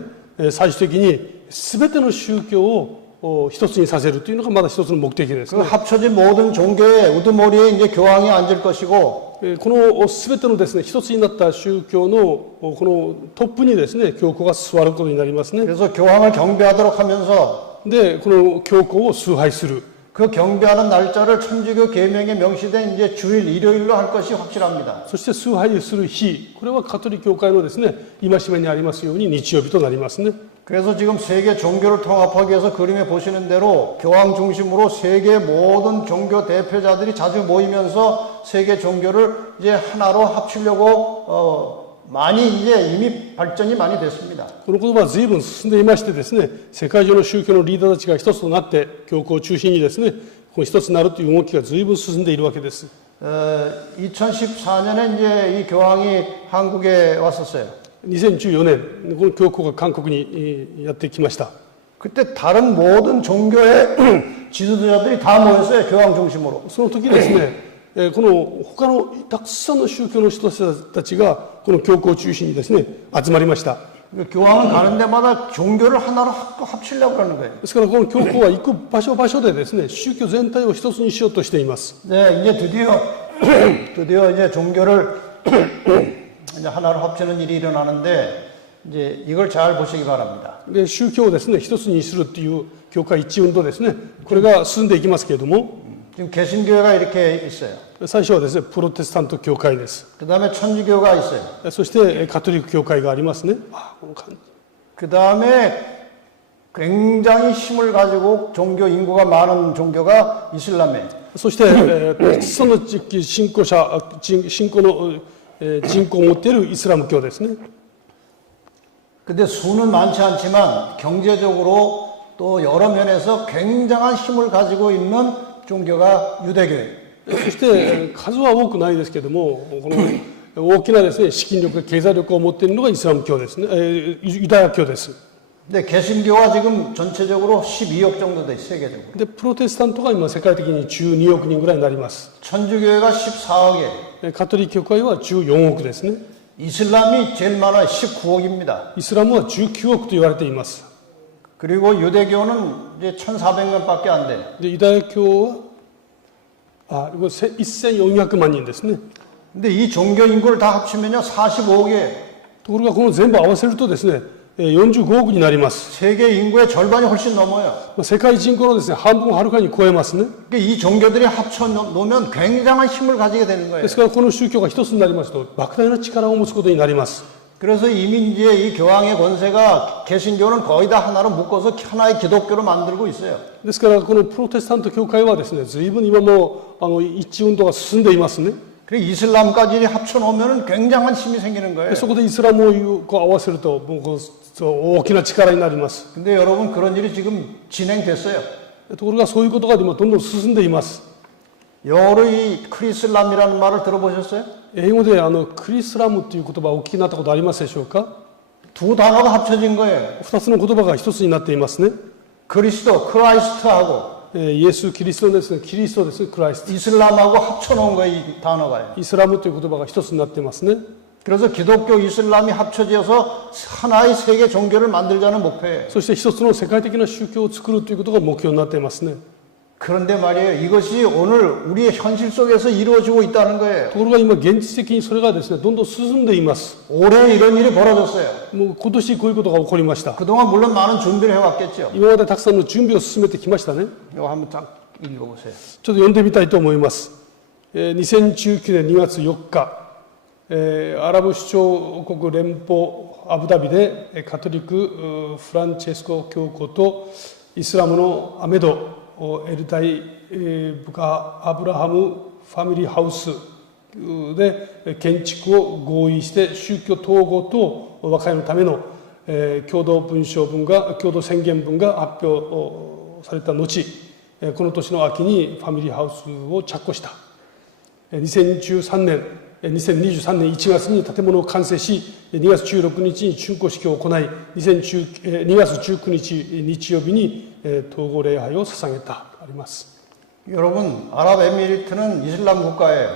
最終的に全ての宗教を一つにさせるというのがまだ一つの目的です、 그 합쳐진 모든 종교의 우두머리에 이제 교황이 앉을 것이고 この全てのですね一つになった宗教のこのトップにですね教皇が座ることになりますね。 그래서 교황을 경배하도록 하면서 でこの教皇を崇拝する。 그 경배하는 날짜를 천주교 계명에 명시된 이제 주일 일요일로 할 것이 확실합니다. そして崇拝する日、これはカトリック教会のですね戒めにありますように日曜日となりますね。 그래서 지금 세계 종교를 통합하기 위해서 그림에 보시는 대로 교황 중심으로 세계 모든 종교 대표자들이 자주 모이면서 세계 종교를 이제 하나로 합치려고 많이 이제 이미 발전이 많이 됐습니다. このことは随分進んでいましてですね、世界中の宗教のリーダーたちが一つとなって教皇を中心にですね、この一つになるという動きが随分進んでいるわけです。 2014년에 이제 이 교황이 한국에 왔었어요. 2014年、この教皇が韓国にやってきました。 그때 다른 모든 종교의 지도자들이 다 모였어요. 교황 중심으로. その時ですね、この他のたくさんの宗教の人たちがこの教皇を中心にですね集まりました。 교황은 가는 데마다 종교를 하나로 합치려고 하는 거예요. ですからこの教皇は行く場所でですね宗教全体を一つにしようとしています。 네, 이제 드디어 이제 종교를 이제 하나로 합치는 일이 일어나는데 이제 이걸 잘 보시기 바랍니다. で宗教をですね一つにするっていう教会一致運動ですね。これが進んでいきますけれども、 지금 개신교회가 이렇게 있어요. 最初はですねプロテスタント教会です。 그 다음에 천주교가 있어요. そしてカトリック教会がありますね。この感じ。 그 다음에 굉장히 힘을 가지고 종교 인구가 많은 종교가 이슬람이에요. そして、その信仰の人口を持っているイスラム教ですね。 근데 수는 많지 않지만 경제적으로 또 여러 면에서 굉장한 힘을 가지고 있는 종교가 유대교예요. そして数は多くないですけれども、この大きなですね、資金力、経済力を持っているのがイスラム教ですね、ユダヤ教です。 근데 개신교가 지금 전체적으로 12억 정도 돼, 세계적으로. で、プロテスタントが今世界的に12億人ぐらいになります。 천주교회가 14억이에요. カトリック教会は14億ですね。 이슬람이 제일 많아요. 19억입니다. イスラムは19億と言われています。 그리고 유대교는 이제 1,400명밖에 안 돼요. で、ユダヤ教は、これ1400万人ですね。 근데 이 종교 인구를 다 합치면요 45억이에요. ところがこの全部合わせるとですね、45億になります。 세계 인구의 절반이 훨씬 넘어요. 世界人口のですね、半分をはるかに超えますね。 그러니까 이 종교들이 합쳐 놓으면 굉장한 힘을 가지게 되는 거예요. ですからこの宗教が一つになりますと、莫大な力を持つことになります。 그래서 이민지의 이 교황의 권세가 개신교는 거의 다 하나로 묶어서 하나의 기독교로 만들고 있어요. ですからこのプロテスタント教会はですね、随分今も一致運動が進んでいますね。 그리고 이슬람까지 합쳐 놓으면 굉장한 힘이 생기는 거예요. そこでイスラムを合わせるともう大きな力になります。 근데 여러분 그런 일이 지금 진행됐어요. ところがそういうことが今どんどん進んでいます。 영어로 이 크리슬람이라는 말을 들어보셨어요? 英語でクリスラムという言葉をお聞きになったことありますでしょうか。 두 단어가 합쳐진 거예요. 二つの言葉が一つになっていますね。 그리스도, 크라이스트하고 イエス・キリストですね。キリストです。クライスト。 이슬람하고 합쳐놓은 거예요. 이 단어가요. イスラムという言葉が一つになっていますね。 그래서 기독교, 이슬람이 합쳐져서 하나의 세계 종교를 만들자는 목표예요. そして一つの世界的な宗教を作るということが目標になっていますね。 그런데 말이에요. 이것이 오늘 우리의 현실 속에서 이루어지고 있다는 거예요. ところが今現実的にそれがですね、どんどん進んでいます。 올해 이런 일이 벌어졌어요. もう今年こういうことが起こりました。 그동안 물론 많은 준비를 해왔겠죠. 今までたくさんの準備を進めてきましたね。 이거 한번 딱 읽어보세요. ちょっと読んでみたいと思います。2019年2月4日、アラブ首長国連邦アブダビでカトリックフランチェスコ教皇とイスラムのアメドエルタイ部下アブラハムファミリーハウスで建築を合意して宗教統合と和解のための共同宣言文が発表された後、この年の秋にファミリーハウスを着工した。2023年1月に建物を完成し、2月16日に竣工式を行い、2月19日日曜日に統合礼拝を捧げたあります。 여러분, 아랍에미리트는 이슬람 국가예요.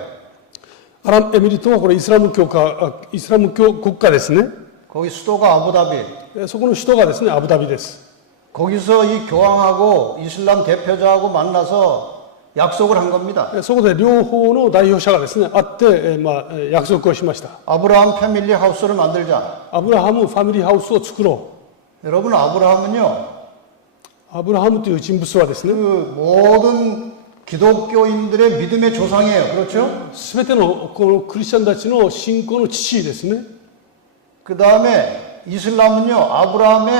アラブエミリートはこれイスラム教国家ですね。 거기 수도가 아부다비. そこの首都がですね、アブダビです。 거기서 이 교황하고 이슬람 대표자하고 만나서 약속을 한 겁니다. そこで両方の代表者がですね、会って、約束をしました。 아브라함 패밀리 하우스를 만들자. アブラハムファミリーハウスを作ろ 여러분, 아브라함은요, う。アブラハムという人物はですね、 그 모든 기독교인들의 믿음의 조상이에요. 그렇죠? すべてのこのクリスチャンたちの信仰の父ですね。 그 다음에 이슬람은요, 아브라함의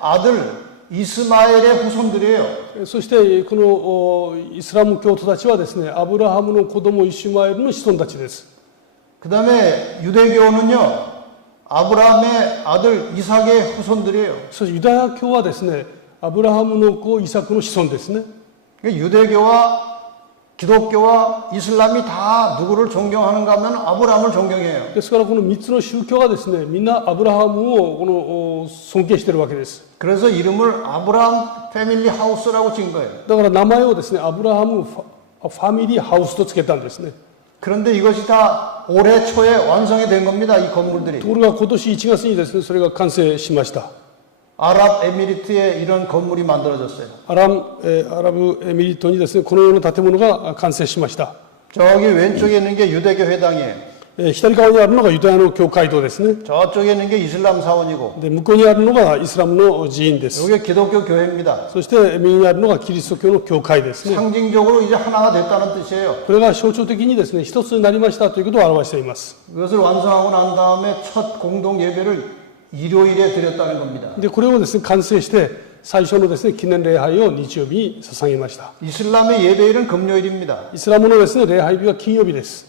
아들 이스마엘의 후손들이에요. そしてこのイスラム教徒たちはですね、アブラハムの子供イシュマエルの子孫たちです。 그 다음에 유대교는요, 아브라함의 아들 이삭의 후손들이에요. そしてユダヤ教はですね、アブラハムの子イサクの子孫ですね。 유대교와 기독교와 이슬람이 다 누구를 존경하는가 하면 아브라함을 존경해요. ですからこの3つの宗教がですね、みんなアブラハムをこの尊敬しているわけです。 그래서 이름을 아브라함 패밀리 하우스라고 지은 거예요. だから名前をですね、アブラハムファミリーハウスとつけたんですね。 그런데 이것이 다 올해 초에 완성이 된 겁니다. 이 건물들이. ところが今年1月にですね、それが完成しました。 아랍에미리트에 이런 건물이 만들어졌어요. アラブエミリートにですね、このような建物が完成しました。 저기 왼쪽에 있는 게 유대교 회당이에요. 左側にあるのがユダヤの教会堂ですね。 저쪽에 있는 게 이슬람 사원이고 で、向こうにあるのがイスラムの寺院です。 여기 기독교 교회입니다. そして右にあるのがキリスト教の教会ですね。 상징적으로 이제 하나가 됐다는 뜻이에요. これが象徴的にですね、一つになりましたということを表しています。 그것을 완성하고 난 다음에 첫 공동 예배를 일요일에 드렸다는 겁니다. で、これをですね、完成して最初のですね、記念礼拝を日曜日に捧げました。 이슬람의 예배일은 금요일입니다. イスラムのですね、礼拝日は金曜日です。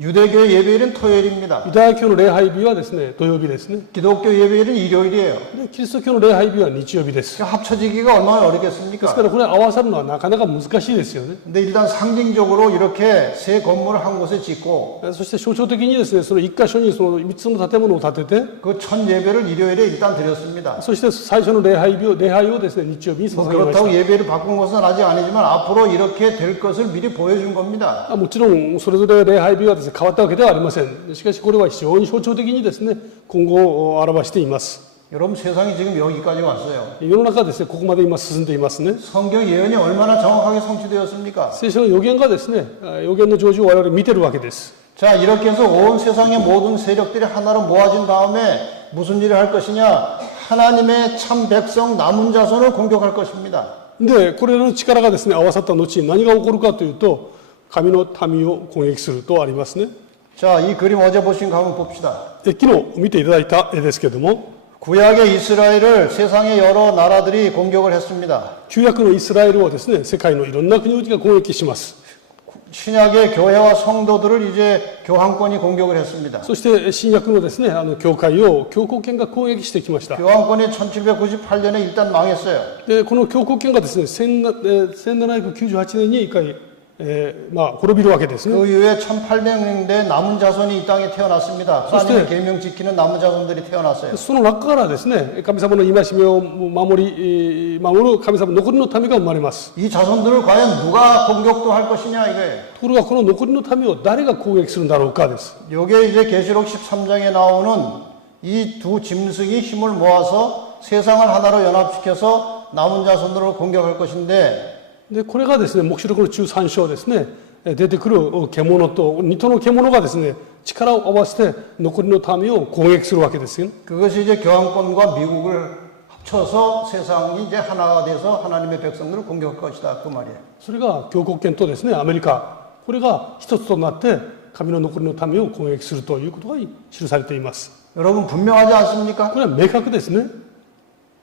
유대교 예배일은 토요일입니다. ユダヤ教の礼拝日はですね、土曜日ですね。 기독교 예배일은 일요일이에요. で、キリスト教の礼拝日は日曜日です。 합쳐지기가 얼마나 です 어렵겠습니까? からこれ合わさるのはなかなか難しいですよね。 근데 일단 상징적으로 이렇게 새 건물을 한 곳에 짓고 そして象徴的にですね、その一箇所にその3つの建物を建てて、 그 첫 예배를 일요일에 일단 드렸습니다. そして最初の礼拝をですね、日曜日に捧げまし 그렇다고 예배를 바꾼 것은 아직 아니지만 앞으로 이렇게 될 것을 미리 보여준 겁니다. た。もちろんそれぞれ礼拝日はですね、変わったわけではありません。しかしこれは非常に象徴的にですね、今後を表しています。 여러분 세상이 지금 여기까지 왔어요. 世の中はですね、ここまで今進んでいますね。 성경 예언이 얼마나 정확하게 성취되었습니까? 聖書の予言がですね、予言の成就を我々見てるわけです。 자, 이렇게 해서 온 세상의 모든 세력들이 하나로 모아진 다음에 무슨 일을 할 것이냐? 하나님의 참 백성 남은 자손을 공격할 것입니다. で、これらの力がですね、合わさった後に何が起こるかというと、神の民を攻撃するとありますね。 자, 이 그림 어제 보신 거 한번 봅시다. 昨日見ていただいた絵ですけれども、 구약의 이스라엘을 세상의 여러 나라들이 공격을 했습니다. 旧約のイスラエルをですね、世界のいろんな国々が攻撃します。 신약의 교회와 성도들을 이제 교황권이 공격을 했습니다. そして新約のですね、教会を教皇権が攻撃してきました。 교황권이 1798년에 일단 망했어요. で、この教皇権がですね、1798年に一回、滅びるわけですね。 그 이후에 1800년대 남은 자손이 이 땅에 태어났습니다. 하나님의 계명 지키는 남은 자손들이 태어났어요. その中からですね、神様の戒めを守る神様残りの民が生まれます。 이 자손들을 과연 누가 공격도 할 것이냐 이거예요. ところがこの残りの民を誰が攻撃するんだろうかです。 요게 이제 계시록 13장에 나오는 이 두 짐승이 힘을 모아서 세상을 하나로 연합시켜서 남은 자손들을 공격할 것인데 で、これがですね、黙示録の13章ですね、出てくる獣と二頭の獣がですね、力を合わせて残りの民を攻撃するわけですよ。 그것이 이제 교황권과 미국을 합쳐서 세상이 이제 하나가 돼서 하나님의 백성들을 공격할 것이다 그 말이에요. それが教皇権とですね、アメリカ、これが一つとなって神の残りの民を攻撃するということが記されています。 여러분 분명하지 않습니까? これは明確ですね。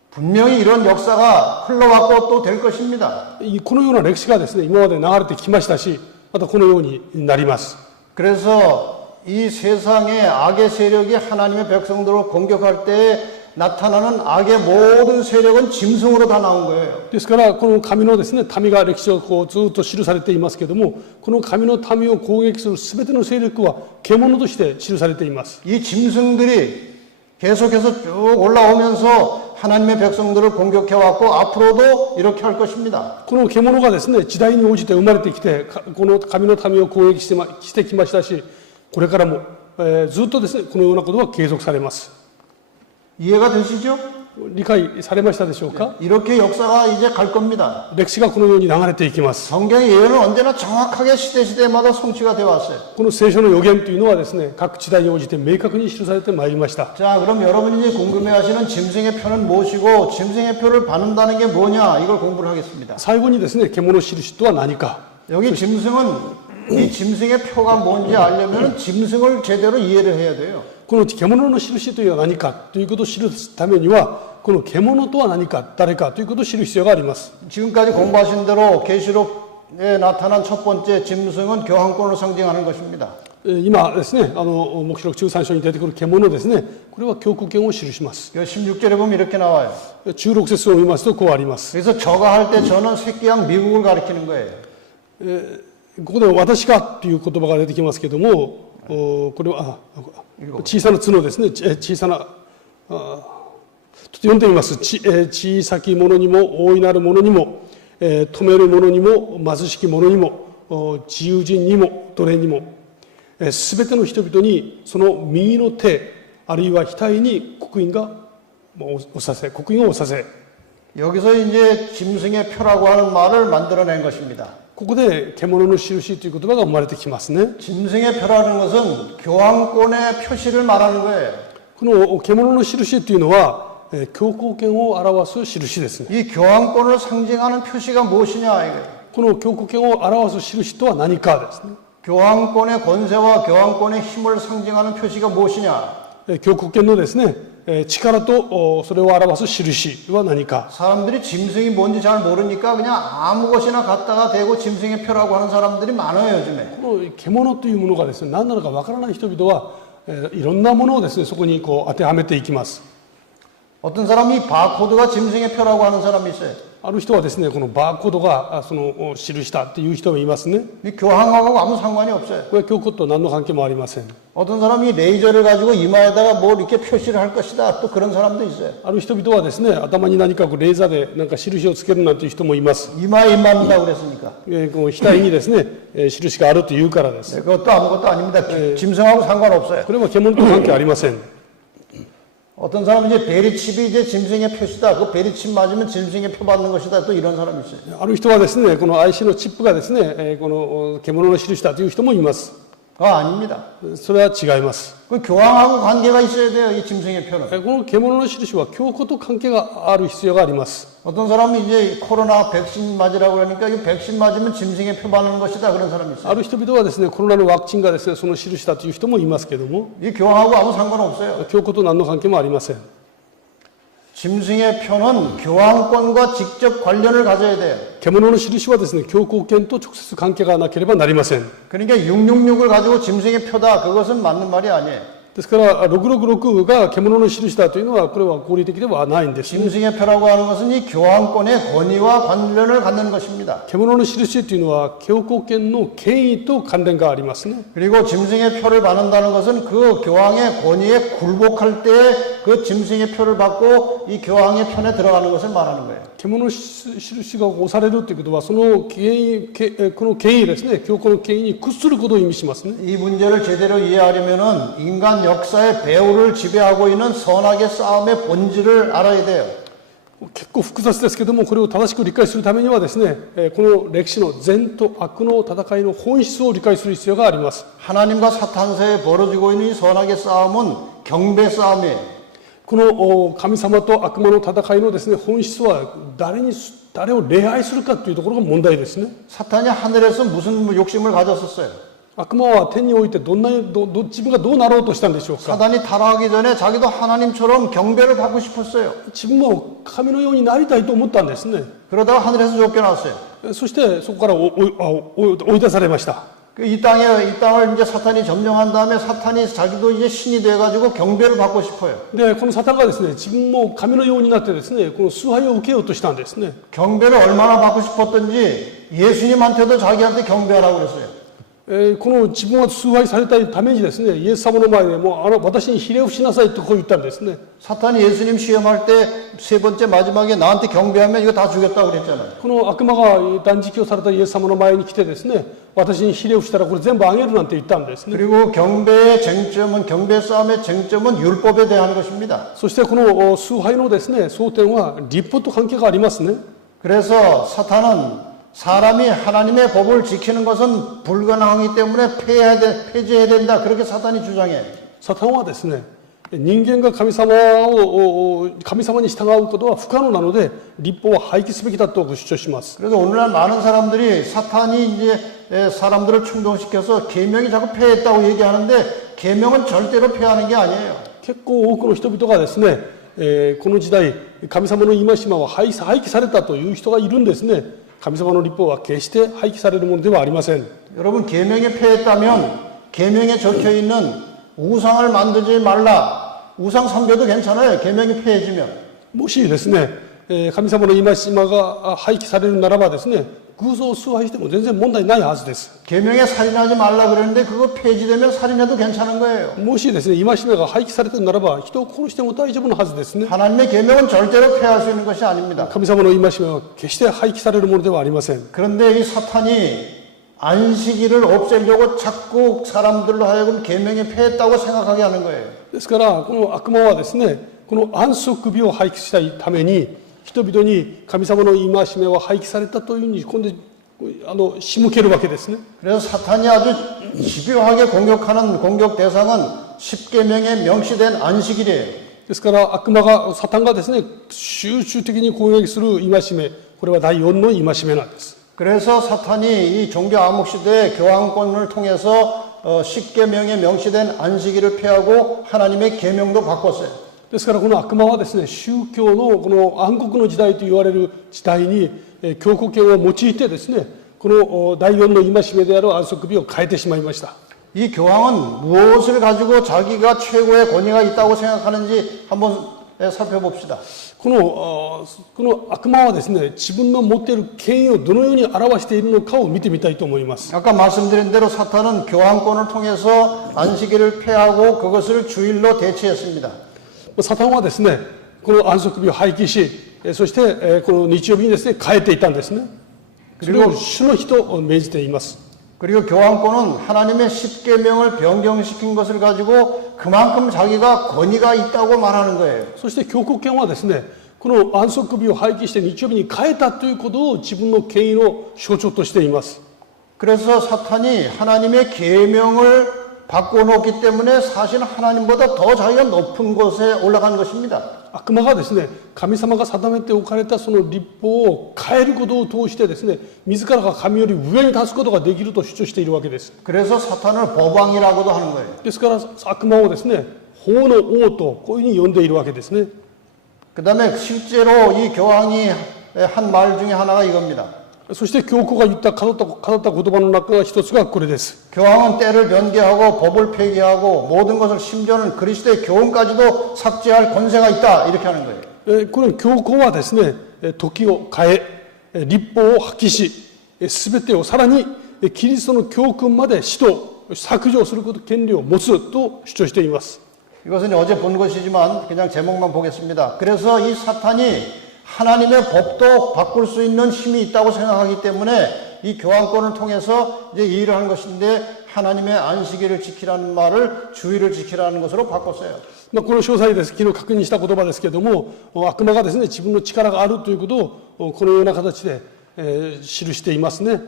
분명히 이런 역사가 흘러왔고 또 될 것입니다. このような歴史がですね、今まで流れてきましたし、またこのようになります。 그래서 이 세상의 악의 세력이 하나님의 백성들을 공격할 때 나타나는 악의 모든 세력은 짐승으로 다 나온 거예요. ですから、この神のですね、民が歴史をこうずっと記されていますけれども、この神の民を攻撃するすべての勢力は獣として記されています。 이 짐승들이 계속해서 쭉 올라오면서 하나님의 백성들을 공격해 왔고 앞으로도 이렇게 할 것입니다. この獣がですね、時代に応じて生まれてきて、この神の民を攻撃してきましたし、これからも、ずっとですね、このようなことが継続されます。 이해가 되시죠? 理解されましたでしょうか？ 이렇게 역사가 이제 갈 겁니다. 歴史がこのように流れていきます。 성경의 예언은 언제나 정확하게 시대마다 성취가 되어 왔어요. この聖書の予言というのはですね、各時代に応じて明確に記されてまいりました。 자, 그럼 여러분이 이제 궁금해하시는 짐승의 표는 무엇이고 짐승의 표를 받는다는 게 뭐냐 이걸 공부를 하겠습니다. 最後にですね、獣の印とは何か。 여기 짐승은 이 짐승의 표가 뭔지 알려면 짐승을 제대로 이해를 해야 돼요. この獣の印というのは何かということを知るためには、この獣とは何か、誰かということを知る必要があります。 지금까지 공부하신 대로 계시록에 나타난 첫 번째 짐승은 교황권을 상징하는 것입니다. 今ですね、黙示録13章に出てくる獣ですね、これは教皇権を記します。 16절에 보면 이렇게 나와요. 16節を見ますとこうあります。 그래서 저가 할 때 저는 새끼양 미국을 가리키는 거예요. ここで私がという言葉が出てきますけれども、これは小さな角ですね、小さな、ちょっと読んでみます。小さき者にも大いなる者にも、富める者にも貧しき者にも、自由人にも奴隷にも、すべての人々にその右の手、あるいは額に刻印を押させ、 여기서 이제 짐승의 표라고 하는 말을 만들어낸 것입니다. ここで獣の印という言葉が生まれてきますね。 짐승의 표라는 것은 교황권의 표시를 말하는 거예요. この獣の印というのは、教皇権を表す印ですね。 이 교황권을 상징하는 표시가 무엇이냐 이거예요. この教皇権を表す印とは何かですね。 교황권의 권세와 교황권의 힘을 상징하는 표시가 무엇이냐. 教皇権のですね、力とそれを表す印は何か。 사람들이 짐승이 뭔지 잘 모르니까 그냥 아무 것이나 갖다가 대고 짐승의 표라고 하는 사람들이 많아요, 요즘에. この獣というものがですね、何なのかわからない人々は、いろんなものをですね、そこにこう当てはめていきます。 어떤 사람이 바코드가 짐승의 표라고 하는 사람이 있어요. ある人はですね、このバーコードがその印だっていう人もいますね。 이 교황하고 아무 상관이 없어요. これは教皇と何の関係もありません。 어떤 사람이 레이저를 가지고 이마에다가 뭘 이렇게 표시를 할 것이다. 또 그런 사람도 있어요. ある人々はですね、頭に何かこうレーザーでなんか印をつけるなんていう人もいます。 이마에 입 맞는다고 그랬으니까. この額にですね、印があるというからです。 그것도 아무것도 아닙니다. 짐승하고 상관없어요. これは獣と関係ありません。 어떤 사람은 이제 베리칩이 이제 짐승의 표시다. 그 베리칩 맞으면 짐승의 표 받는 것이다. 또 이런 사람이 있어요. ある人はですね、この IC のチップがですね、この獣の印だという人もいます。 그거 아닙니다. それは違います。 그 교황하고 관계가 있어야 돼요. 이 짐승의 표는. この獣の印は教皇と関係がある必要があります。 어떤 사람이 이제 코로나 백신 맞으라고 그러니까 이 백신 맞으면 짐승의 표 받는 것이다. 그런 사람이 あ 있어요. る人々はですね、コロナのワクチンがですね、その印だという人もいますけども、 이 교황하고 아무 상관없어요. 教皇と何の関係もありません。 짐승의 표는 교황권과 직접 관련을 가져야 돼요. 獣の印はですね、教皇権と直接関係がなければなりません。 그러니까 666을 가지고 짐승의 표다. 그것은 맞는 말이 아니에요. ですから666が獣の印だというのはこれは合理的ではないんです。 짐승의 표라고 하는 것은 이 교황권의 권위와 관련을 갖는 것입니다. 獣の印というのは教皇権の権威と関連がありますね。 그리고 짐승의 표를 받는다는 것은 그 교황의 권위에 굴복할 때 그 짐승의 표를 받고 이 교황의 편에 들어가는 것을 말하는 거예요. 獣の印が押されるということはその権威、この権威ですね、教皇の権威に屈することを意味しますね。 이 문제를 제대로 이해하려면은 인간 역사의 배후를 지배하고 있는 선악의 싸움의 본질을 알아야 돼요. 結構複雑ですけども、これを正しく理解するためにはですね、この歴史の善と悪の戦いの本質を理解する必要があります。 하나님과 사탄 사이에 벌어지고 있는 이 선악의 싸움은 경배 싸움이에요. この神様と悪魔の戦いのですね、本質は誰を礼拝するかというところが問題ですね。 사탄이 하늘에서 무슨 욕심을 가졌었어요? 悪魔は天において自分がどうなろうとしたんでしょうか。 사단이 타락하기 전에 자기도 하나님처럼 경배를 받고 싶었어요. 自分も神のようになりたいと思ったんですね。 그러다가 하늘에서 쫓겨났어요. そしてそこから追い出されました。 이 땅을 이제 사탄이 점령한 다음에 사탄이 자기도 이제 신이 돼가지고 경배를 받고 싶어요. でこのサタンがですね、自分も神のようになってですね、この崇拝を受けようとしたんですね。 경배를 얼마나 받고 싶었던지 예수님한테도 자기한테 경배하라고 그랬어요. この自分が崇拝されたいためにですね、イエス様の前でもう私にひれ伏しなさいとこう言ったんですね。 사탄이 예수님 시험할 때 세 번째 마지막에 나한테 경배하면 이거 다 주겠다고 그랬잖아요. この悪魔が断食をされたイエス様の前に来てですね、私にひれ伏したらこれ全部あげるなんて言ったんですね。 그리고 경배 싸움의 쟁점은 율법에 대한 것입니다. そしてこの崇拝のですね、争点は律法と関係がありますね。 그래서 사탄은 사람이 하나님의 법을 지키는 것은 불가능하기 때문에 폐지해야 된다. 그렇게 사탄이 주장해요. サタンはですね、人間が神様に従うことは不可能なので、律法は廃棄すべきだと主張します。 그래서 오늘날 많은 사람들이 사탄이 이제 사람들을 충동시켜서 계명이 자꾸 폐했다고 얘기하는데 계명은 절대로 폐하는 게 아니에요. 結構多くの人々がですね、この時代神様の戒めは廃棄されたという人がいるんですね。 神様の律法は決して廃棄されるものではありません。 여러분 계명에 폐했다면 계명에 적혀 있는 우상을 만들지 말라. 우상 섬겨도 괜찮아요. 계명이 폐해지면. もしですね、神様の戒めが廃棄されるならばですね、偶像を崇拝しても全然問題ないはずです。 계명에 살인하지 말라 그러는데 그거 폐지되면 살인해도 괜찮은 거예요. もしですね、戒めが廃棄されているならば人を殺しても大丈夫なはずですね。 하나님의 계명은 절대로 폐할 수 있는 것이 아닙니다. 神様の戒めは決して廃棄されるものではありません。 그런데 이 사탄이 안식일을 없애려고 자꾸 사람들로 하여금 계명이 폐했다고 생각하게 하는 거예요. ですからこの悪魔はですね、この安息日を廃棄したいために人々に神様の戒めは廃棄されたというふうに今度仕向けるわけですね。 그래서 사탄이 아주 집요하게 공격하는 공격 대상은 십계명에 명시된 안식일이에요. ですからサタンがですね、集中的に攻撃する戒め、これは第4の戒めなんです。 그래서 사탄이 이 종교 암흑 시대의 교황권을 통해서 십계명에 명시된 안식일을 폐하고 하나님의 계명도 바꿨어요. ですからこの悪魔はですね、宗教のこの暗黒の時代と言われる時代に教皇権を用いてですね、この第4の戒めである安息日を変えてしまいました。 이 교황은 무엇을 가지고 자기가 최고의 권위가 있다고 생각하는지 한번 살펴봅시다. この悪魔はですね、自分の持っている権威をどのように表しているのかを見てみたいと思います。 아까 말씀드린 대로 사탄은 교황권을 통해서 안식일을 폐하고 그것을 주일로 대체했습니다. サタンはですね、この安息日を廃棄し、そしてこの日曜日にですね、変えていたんですね。それを主の日と命じています。 그리고 교황권은 하나님의 십계명을 변경시킨 것을 가지고 그만큼 자기가 권위가 있다고 말하는 거예요. そして教皇権はですね、この安息日を廃棄して日曜日に変えたということを自分の権威の象徴としています。 그래서 사탄이 하나님의 계명을 바꿔놓기 때문에 사실 하나님보다 더 자기가 높은 곳에 올라간 것입니다. 悪魔がですね、神様が定めておかれたその律法を変えることを通してですね、自らが神より上に立つことができると主張しているわけです。 그래서 사탄을 법왕이라고도 하는 거예요. ですから悪魔をですね、法の王とこういうふうに呼んでいるわけですね。 그 다음에 실제로 이 교황이 한 말 중에 하나가 이겁니다. そして教皇が言った語った言葉の中が一つがこれです。 교황은 때를 변개하고 법을 폐기하고 모든 것을 심지어는 그리스도의 교훈까지도 삭제할 권세가 있다 이렇게 하는 거예요. この教皇はですね、時を変え、律法を破棄し、すべてをさらにキリストの教訓まで使徒削除すること権利を持つと主張しています。 이것은 어제 본 것이지만 그냥 제목만 보겠습니다. 그래서 이 사탄이 하나님의 법도 바꿀 수 있는 힘이 있다고 생각하기 때문에 이 교황권을 통해서 이제 이 일을 하는 것인데 하나님의 안식일을 지키라는 말을 주일을 지키라는 것으로 바꿨어요. この詳細です。昨日確認した言葉ですけれども、悪魔がですね、自分の力があるということをこのような形で、記していますね。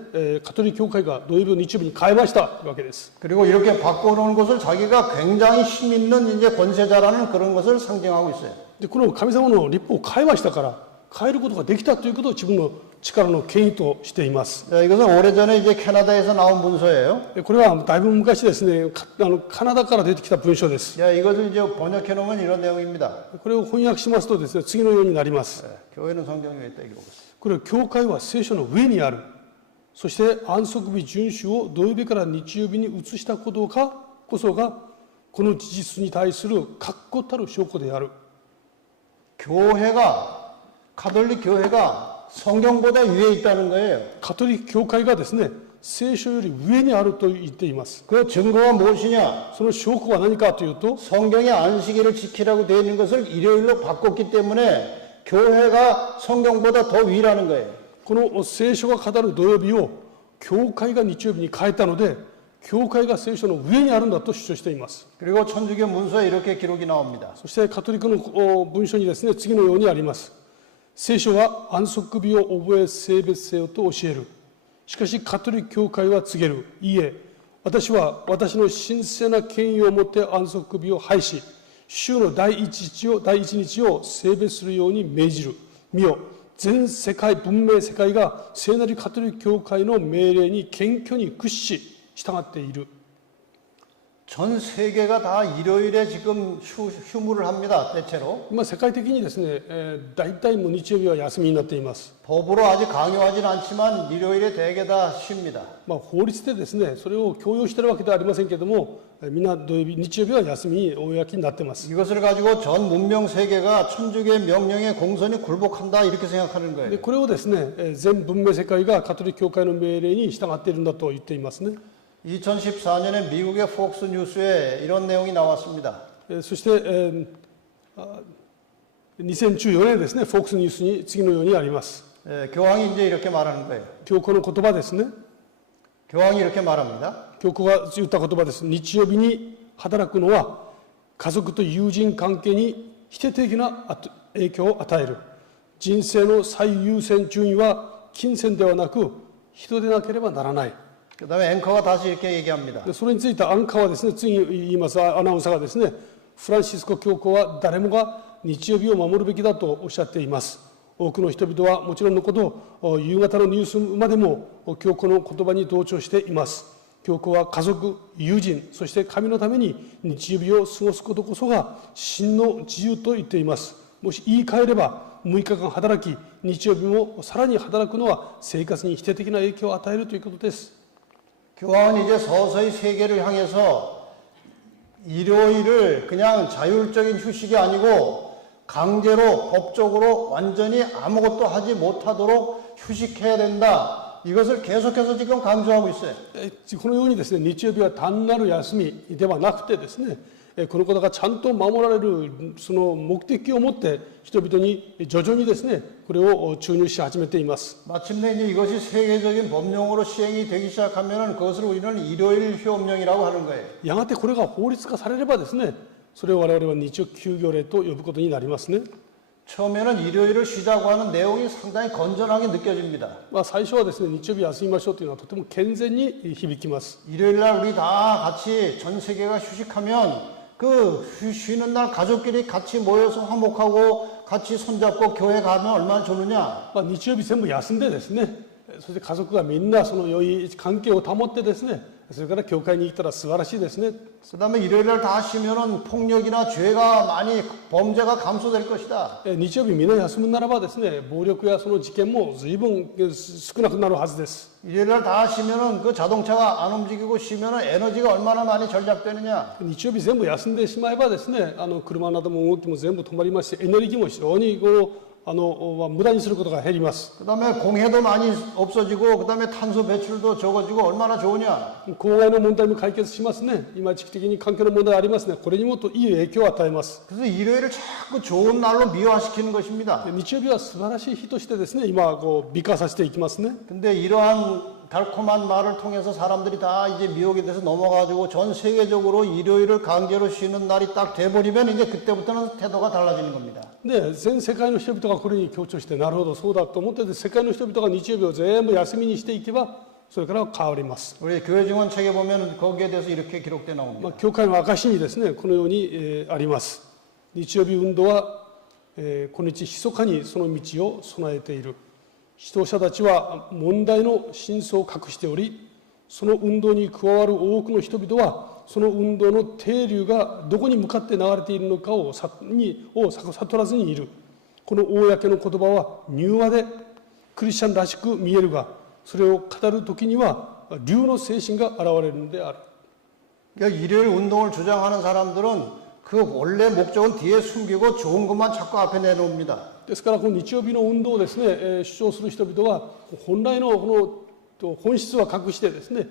カトリック教会が土曜日を日曜日に変えましたというわけです。 그리고 이렇게 바꿔놓은 것을 자기가 굉장히 힘 있는 이제 권세자라는 그런 것을 상징하고 있어요. でこの神様の律法を変えましたから、変えることができたということを自分の力の権威としています。 자, 이것은 오래전에 이제 캐나다에서 나온 문서예요. これはだいぶ昔ですね、カナダから出てきた文書です。 자, 이것을 이제 번역해 놓으면 이런 내용입니다. これを翻訳しますとですね、次のようになります。 교회는 성경에 있다 읽어보세요. これは教会は聖書の上にある。そして安息日遵守を土曜日から日曜日に移したことこそがこの事実に対する確固たる証拠である。 가톨릭 교회가 성경보다 위에 있다는 거예요. カトリック教会がですね、聖書より上にあると言っています。 그 증거가 무엇이냐? その証拠は何かというと、 성경의 안식일을 지키라고 되어 있는 것을 일요일로 바꿨기 때문에 교회가 성경보다 더 위라는 거예요. この聖書が語る土曜日を教会が日曜日に変えたので、教会が聖書の上にあるんだと主張しています。 그리고 천주교 문서에 이렇게 기록이 나옵니다. そしてカトリックの文書にですね、次のようにあります。聖書は安息日を覚え性別せよと教える。しかしカトリック教会は告げる。いいえ、私は私の神聖な権威をもって安息日を廃し、週の第一日を性別するように命じる。見よ、全世界、文明世界が聖なるカトリック教会の命令に謙虚に屈し従っている。 전 세계가 다 일요일에 지금 휴무를 합니다. 대체로. 世界的にですね、大体もう日曜日は休みになっています。 법으로 아직 강요하진 않지만 일요일에 대개 다 쉽니다. 法律でですね、それを強要しているわけではありませんけれども、みんな土曜日、日曜日は休みに公になっています。 이것을 가지고 전 문명 세계가 천주교의 명령에 공손히 굴복한다 이렇게 생각하는 거예요. でこれをですね、全文明世界がカトリック教会の命令に従っているんだと言っていますね。 2014년에 미국의 폭스 뉴스에 이런 내용이 나왔습니다. そして、2014年ですね、フォックスニュースに次のようにあります。 교황이 이제 이렇게 말하는 거예요. 教皇の言葉ですね。 교황이 이렇게 말합니다. 教皇が言った言葉です。日曜日に働くのは家族と友人関係に否定的な影響を与える。人生の最優先順位は金銭ではなく人でなければならない。 그 다음에 앵커가 다시 이렇게 얘기합니다. それについてアンカーはですね、次に言いますアナウンサーがですね、フランシスコ教皇は誰もが日曜日を守るべきだとおっしゃっています。多くの人々はもちろんのこと、夕方のニュースまでも教皇の言葉に同調しています。教皇は家族、友人、そして神のために日曜日を過ごすことこそが真の自由と言っています。もし言い換えれば、6日間働き、日曜日もさらに働くのは生活に否定的な影響を与えるということです。 교황은 이제 서서히 세계를 향해서 일요일을 그냥 자율적인 휴식이 아니고 강제로 법적으로 완전히 아무것도 하지 못하도록 휴식해야 된다. 이것을 계속해서 지금 강조하고 있어요. このようにですね、日曜日は単なる休みではなくてですね、このことがちゃんと守られるその目的を持って人々に徐々にですね、これを注入し始めています。 마침내 이제 이것이 세계적인 법령으로 시행이 되기 시작하면 그것을 우리는 일요일 휴업령이라고 하는 거예요. やがてこれが法律化されればですね、それを我々は日曜休業令と呼ぶことになりますね。 처음에는 일요일을 쉬자고 하는 내용이 상당히 건전하게 느껴집니다. 最初はですね、日曜日休みましょうというのはとても健全に響きます。 일요일 날 우리 다 같이 전 세계가 휴식하면 그 쉬는 날 가족끼리 같이 모여서 화목하고 같이 손잡고 교회 가면 얼마나 좋느냐. 日曜日全部休んでですね、そして家族がみんなその良い関係を保ってですね、それから教会に行ったら素晴らしいですね。 그다음에 일요일 날 다 쉬면은 폭력이나 죄가 많이 범죄가 감소될 것이다. 日曜日みんな休むならばですね、暴力やその事件も随分少なくなるはずです。 일요일 날 다 쉬면은 그 자동차가 안 움직이고 쉬면은 에너지가 얼마나 많이 절약되느냐. 日曜日全部休んでしまえばですね、車なども動きも全部止まりますし、エネルギーも非常に無駄にすることが減ります。 그다음에 공해도 많이 없어지고 그다음에 탄소 배출도 적어지고 얼마나 좋으냐. 公害の問題も解決しますね。今地区的に環境の問題ありますね。これにもっといい影響を与えます。 그래서 일요일을 자꾸 좋은 날로 미화시키는 것입니다. 日曜日は素晴らしい日としてですね、今美化させていきますね。 근데 이러한 달콤한 말을 통해서 사람들이 다 이제 미혹이 돼서 넘어가지고 전 세계적으로 일요일을 강제로 쉬는 날이 딱 돼버리면 이제 그때부터는 태도가 달라지는 겁니다. で、全世界の人々がこれに強調して、なるほど、そうだと思って、世界の人々が日曜日を全部休みにしていけば、それから変わります。 우리 교회 증언 책에 보면 거기에 대해서 이렇게 기록되어 나옵니다. 教会の証にですね、このように、あります。日曜日運動は、今日密かにその道を備えている。指導者たちは問題の真相を隠しており、その運動に加わる多くの人々は、その運動の底流がどこに向かって流れているのかを悟らずにいる。この公の言葉は柔和でクリスチャンらしく見えるが、それを語るときには竜の精神が現れるのである。 그러니까 일요일 운동을 주장하는 사람들은 그 원래 목적은 뒤에 숨기고 좋은 것만 자꾸 앞에 내놓습니다. ですから、この日曜日の運動をですね、主張する人々は、本来のこの本質は隠してですね、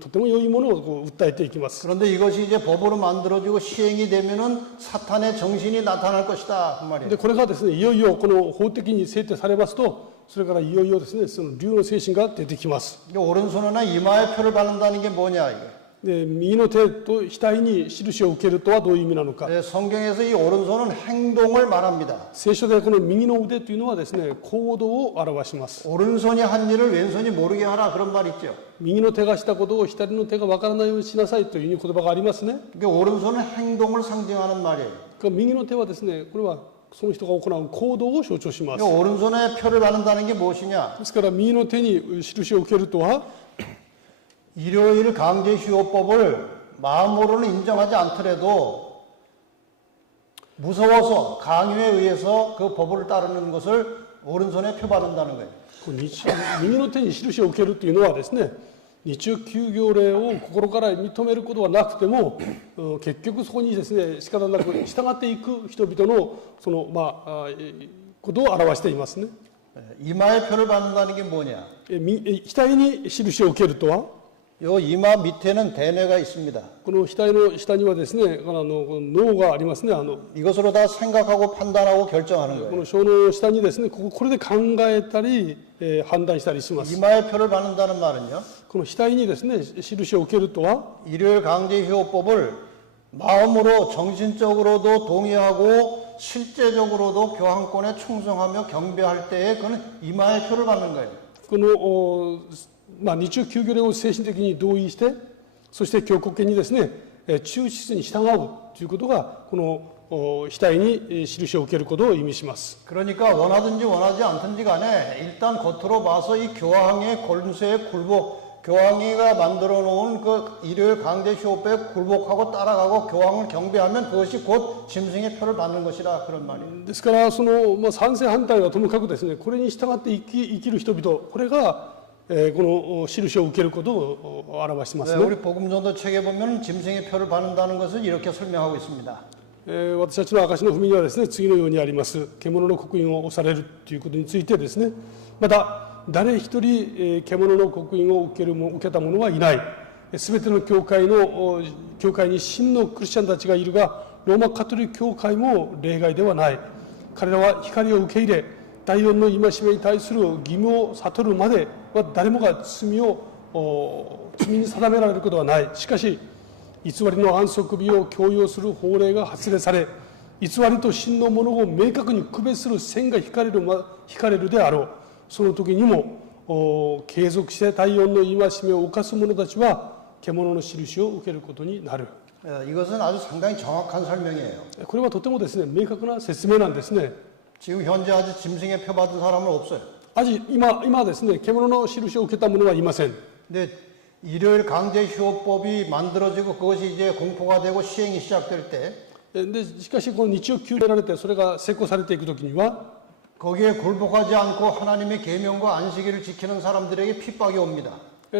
とても良いものを訴えていきます。 그런데 이것이 이제 법으로 만들어지고 시행이 되면은 사탄의 정신이 나타날 것이다. 그 말이에요. で、これがですね、いよいよこの法的に制定されますと、それからいよいよですね、その竜の精神が出てきます。 오른손이나 이마에 표를 바른다는 게 뭐냐 이게. で、右の手と額に印を受けるとはどういう意味なのか。 성경에서 이 오른손은 행동을 말합니다. 聖書でこの右の腕というのはですね、行動を表します。 오른손이 한 일을 왼손이 모르게 하라 그런 말 있죠. 右の手がしたことを左の手がわからないようにしなさいという言葉がありますね。 그러니까 오른손은 행동을 상징하는 말이에요. 右の手はですね、これはその人が行う行動を象徴します。 그러니까 오른손에 표를 바른다는 게 무엇이냐? ですから右の手に印を受けるとは、 일요일 강제 휴업법을 마음으로는 인정하지 않더라도 무서워서 강요에 의해서 그 법을 따르는 것을 오른손에 표 바른다는 거예요. 右の手に印を受けるというのはですね、日曜休業令を心から認めることはなくても、結局そこにですね、仕方なく従っていく人々のそのことを表していますね。 이마에 표를 받는다는 게 뭐냐? 額に印を受けるとは、 요 이마 밑에는 대뇌가 있습니다. この額の下にはですね、脳がありますね。 이것으로 다 생각하고 판단하고 결정하는 こ 거예요. の小脳の下にですね、これで考えたり、判断したりします。 이마에 표를 받는다는 말은요. この額にですね、印を受けるとは、 일요일 강제 휴업법을 마음으로 정신적으로도 동의하고 실제적으로도 교황권에 충성하며 경배할 때에 그는 이마에 표를 받는 거예요. この日曜休業令を精神的に同意して、そして教国権にですね、忠実に従うということが、この額に印を受けることを意味します。 그러니까 원하든지 원하지 않든지 간에 일단 겉으로 봐서 이 교황의 권세에 굴복 교황이가 만들어 놓은 그 일요일 강제 휴업에 굴복하고 따라가고 교황을 경배하면 그것이 곧 짐승의 표를 받는 것이라 그런 말이에요. ですからその、賛成反対はともかくですね、これに従って生きる人々、これが、この印を受けることを表しています 네, ね。 우리 복음전도 책에 보면 짐승의 표를 받는다는 것을 이렇게 설명하고 있습니다. 私たちの証の踏みにはですね、次のようにあります。獣の刻印を押されるということについてですね、また誰一人、獣の刻印を受けた者はいない。すべての教会に真のクリスチャンたちがいるが、ローマカトリック教会も例外ではない。彼らは光を受け入れ、第四の戒めに対する義務を悟るまでは誰もが罪に定められることはない。しかし、偽りの安息日を強要する法令が発令され、偽りと真のものを明確に区別する線が引かれるであろう。その時にも継続して第四の戒めを犯す者たちは獣の印を受けることになる。 이것은 아주 상당히 정확한 설명이에요. これはとてもですね、明確な説明なんですね。 지금 현재 아직 짐승의 표 받은 사람은 없어요. 今ですね、獣の印を受けた者はいません。 근데 일요일 강제 휴업법이 만들어지고 그것이 이제 공포가 되고 시행이 시작될 때 でしかしこの日曜休られてそれが施行されていくときには 거기에 굴복하지 않고 하나님의 계명과 안식일을 지키는 사람들에게 핍박이 옵니다.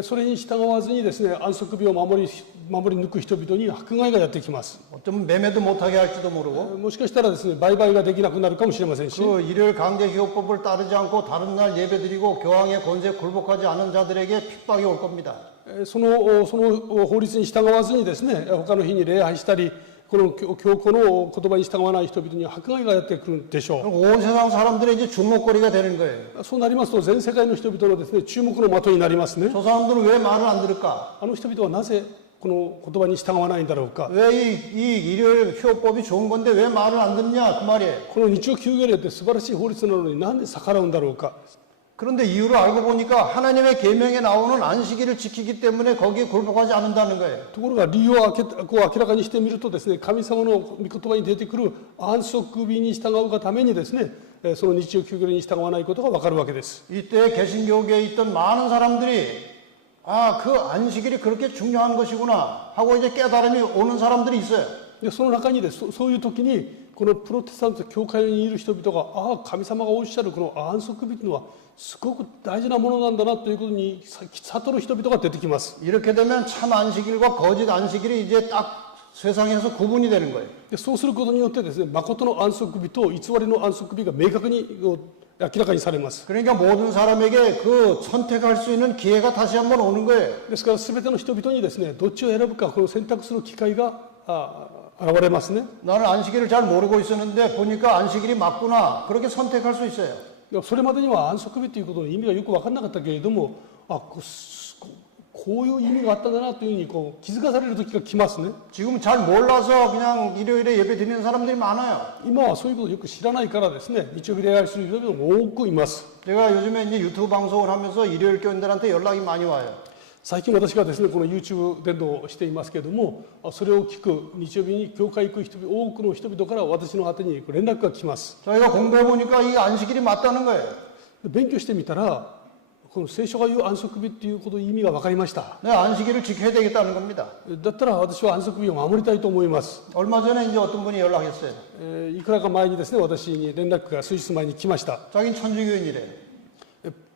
それに従わずにですね、安息日を守り抜く人々に迫害がやってきます。 어쩌면 매매도 못하게 할지도 모르고 もしかしたらですね、売買ができなくなるかもしれませんし、 그 일요일 강제 휴업법을 따르지 않고 다른 날 예배드리고 교황의 권세에 굴복하지 않은 자들에게 핍박이 올 겁니다. その法律に従わずにですね、他の日に礼拝したり、この教皇の言葉に従わない人々に迫害がやってくるでしょ 온 세상 사람들의 이제 주목거리가 되는 거예요. う。そうなりますと全世界の人々のですね、注目の的になりますね。 저 사람들은 왜 말을 안 들을까? あの人々はなぜこの言葉に従わないんだろうか。 왜 이 일요일 휴업법이 좋은 건데 왜 말을 안 듣냐 그 말이에요. この日曜休業令って素晴らしい法律なのになんで逆らうんだろうか。 그런데 이유를 알고 보니까 하나님의 계명에 나오는 안식일을 지키기 때문에 거기에 굴복하지 않는다는 거예요. ところが理由を明らかにしてみるとですね、神様の御言葉に出てくる安息日に従うがためにですね、その日曜休業令に従わないことがわかるわけです。 이때 개신교계에 있던 많은 사람들이 아, 그 안식일이 그렇게 중요한 것이구나 하고 이제 깨달음이 오는 사람들이 있어요. でその中にです、そういう時にこのプロテスタント教会にいる人々が、ああ神様がおっしゃるこの安息日というのはすごく大事なものなんだなということに悟る人々が出てきます。 이렇게 되면 참 안식일과 거짓 안식일이 이제 딱 세상에서 구분이 되는 거예요. でそうすることによってですね、誠の安息日と偽りの安息日が明確に明らかにされます。 그러니까 모든 사람에게 그 선택할 수 있는 기회가 다시 한번 오는 거예요. ですから全ての人々にですね、どっちを選ぶかこの選択する機会が現れますね。 나는 안식일을 잘 모르고 있었는데 보니까 안식일이 맞구나. 그렇게 선택할 수 있어요. それまでには安息日ということの意味がよく分からなかったけれども、こういう意味があったんだなというふうに気づかされる時が来ますね。 지금 잘 몰라서 그냥 일요일에 예배 드리는 사람들이 많아요. 今はそういうことをよく知らないからですね、日曜日礼拝する人々も多くいます。 제가 요즘에 이제 유튜브 방송을 하면서 일요일 교인들한테 연락이 많이 와요. 最近私がですね、この YouTube 伝道をしていますけれども、それを聞く日曜日に教会行く人々、多くの人々から私の宛に連絡が来ます。 저희가 공부해 보니까 이 안식일이 맞다는 거예요. 勉強してみたら、この聖書が言う安息日っていうことの意味が分かりました。 네, 안식일을 지켜야 되겠다는 겁니다. だったら私は安息日を守りたいと思います。 얼마 전에 이제 어떤 분이 연락했어요. いくらか前にですね、私に連絡が数日前に来ました。 자기는 천주교인이래.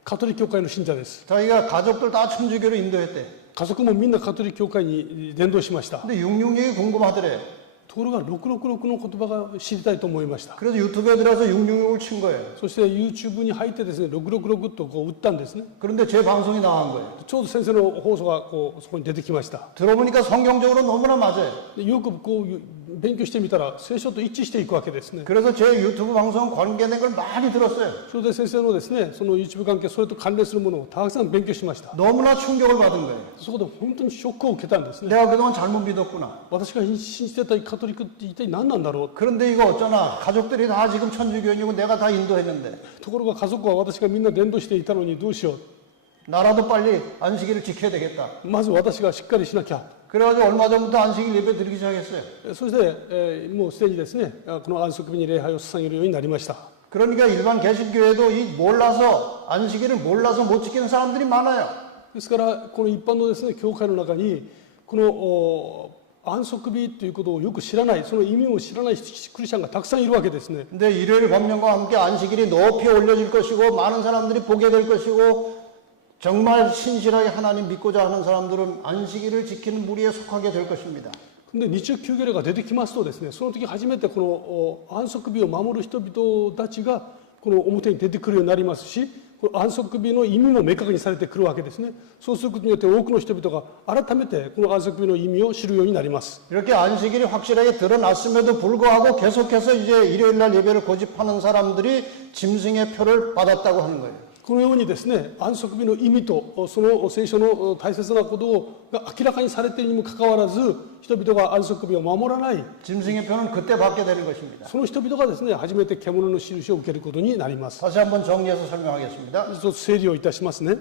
カトリック教会の信者です。 자기가 가족들 다 천주교로 인도했대. 家族もみんなカトリック教会に伝道しました。 근데 666이 궁금하더래. ところが666の言葉が知りたいと思いました。 그래서 유튜브에 들어서 666을 친 거예요. そして YouTube に入ってですね、666とこう打ったんですね。 그런데 제 방송이 나간 거예요. ちょうど先生の放送がそこに出てきました。 들어보니까 성경적으로 너무나 맞아요. でよく勉強してみたら聖書と一致していくわけですね。 그래서 제 유튜브 방송 관계된 걸 많이 들었어요. それで先生のですね、その YouTube 関係、それと関連するものをたくさん勉強しました。 너무나 충격을 받은 거예요. そこで本当にショックを受けたんですね。 내가 그동안 잘못 믿었구나. 私が信じてたカトリックって一体何なんだろう。 그런데 이거 어쩌나 가족들이 다 지금 천주교인이고 내가 다 인도했는데 ところが家族は私がみんな伝道していたのにどうしよ 나라도 빨리 안식일을 지켜야 되겠다. う。まず私がしっかりしなきゃ。 그래가지고 얼마 전부터 안식일 예배 드리기 시작했어요. そして、もうすでにですね、この安息日に礼拝を捧げるようになりました。 그러니까 일반 개신교회도 이 몰라서 안식일을 몰라서 못 지키는 사람들이 많아요. ですから、この一般のですね、教会の中に、この安息日ということをよく知らない、その意味を知らないクリスチャンがたくさんいるわけですね。 근데 일요일 법령과 함께 안식일이 높이 올려질 것이고 많은 사람들이 보게 될 것이고 정말 신실하게 하나님 믿고자 하는 사람들은 안식일을 지키는 무리에 속하게 될 것입니다. で日曜休憩日が出てきますとですね、その時初めてこの安息日を守る人々たちがこの表に出てくるようになりますし、この安息日の意味も明確にされてくるわけですね。そうすることによって多くの人々が改めてこの安息日の意味を知るようになります。 이렇게 안식일이 확실하게 드러났음에도 불구하고 계속해서 이제 일요일 날 예배를 고집하는 사람들이 짐승의 표를 받았다고 하는 거예요. このようにですね、安息日の意味とその聖書の大切なことが明らかにされているにもかかわらず、人々が安息日を守らない、 짐승의 표는 그때 받게 되는 것입니다. その人々がですね、初めて獣の印を受けることになります。 다시 한번 정리해서 설명하겠습니다. ちょっと整理をいたしますね。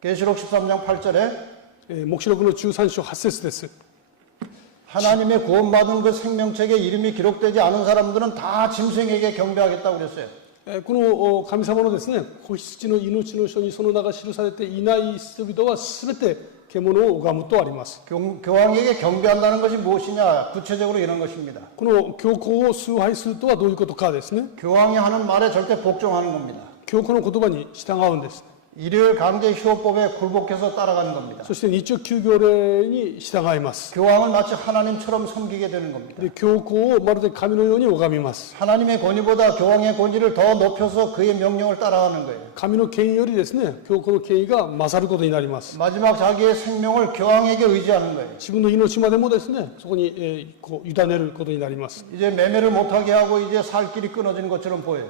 계시록 13장 8절에 黙示録の13章8節です。 하나님의 구원받은 그 생명책에 이름이 기록되지 않은 사람들은 다 짐승에게 경배하겠다고 그랬어요. この神様のですね、子羊の命の書にその名が記されていない人々は全て獣を拝むとあります。 교황에게 경배한다는 것이 무엇이냐? 구체적으로 이런 것입니다. この教皇を崇拝するとはどういうことかですね。 교황이 하는 말에 절대 복종하는 겁니다. 教皇の言葉に従うんです。 일요일 강제 휴업법에 굴복해서 따라가는 겁니다. そして日曜休業令に従います。 교황을 마치 하나님처럼 섬기게 되는 겁니다. で、教皇をまるで神のように拝みます。 하나님의 권위보다 교황의 권위를 더 높여서 그의 명령을 따라가는 거예요. 神の権威よりですね、教皇の権威が勝ることになります。 마지막 자기의 생명을 교황에게 의지하는 거예요. 自分の命までもですね、そこに、こう委ねることになります。 이제 매매를 못하게 하고 이제 살 길이 끊어진 것처럼 보여요.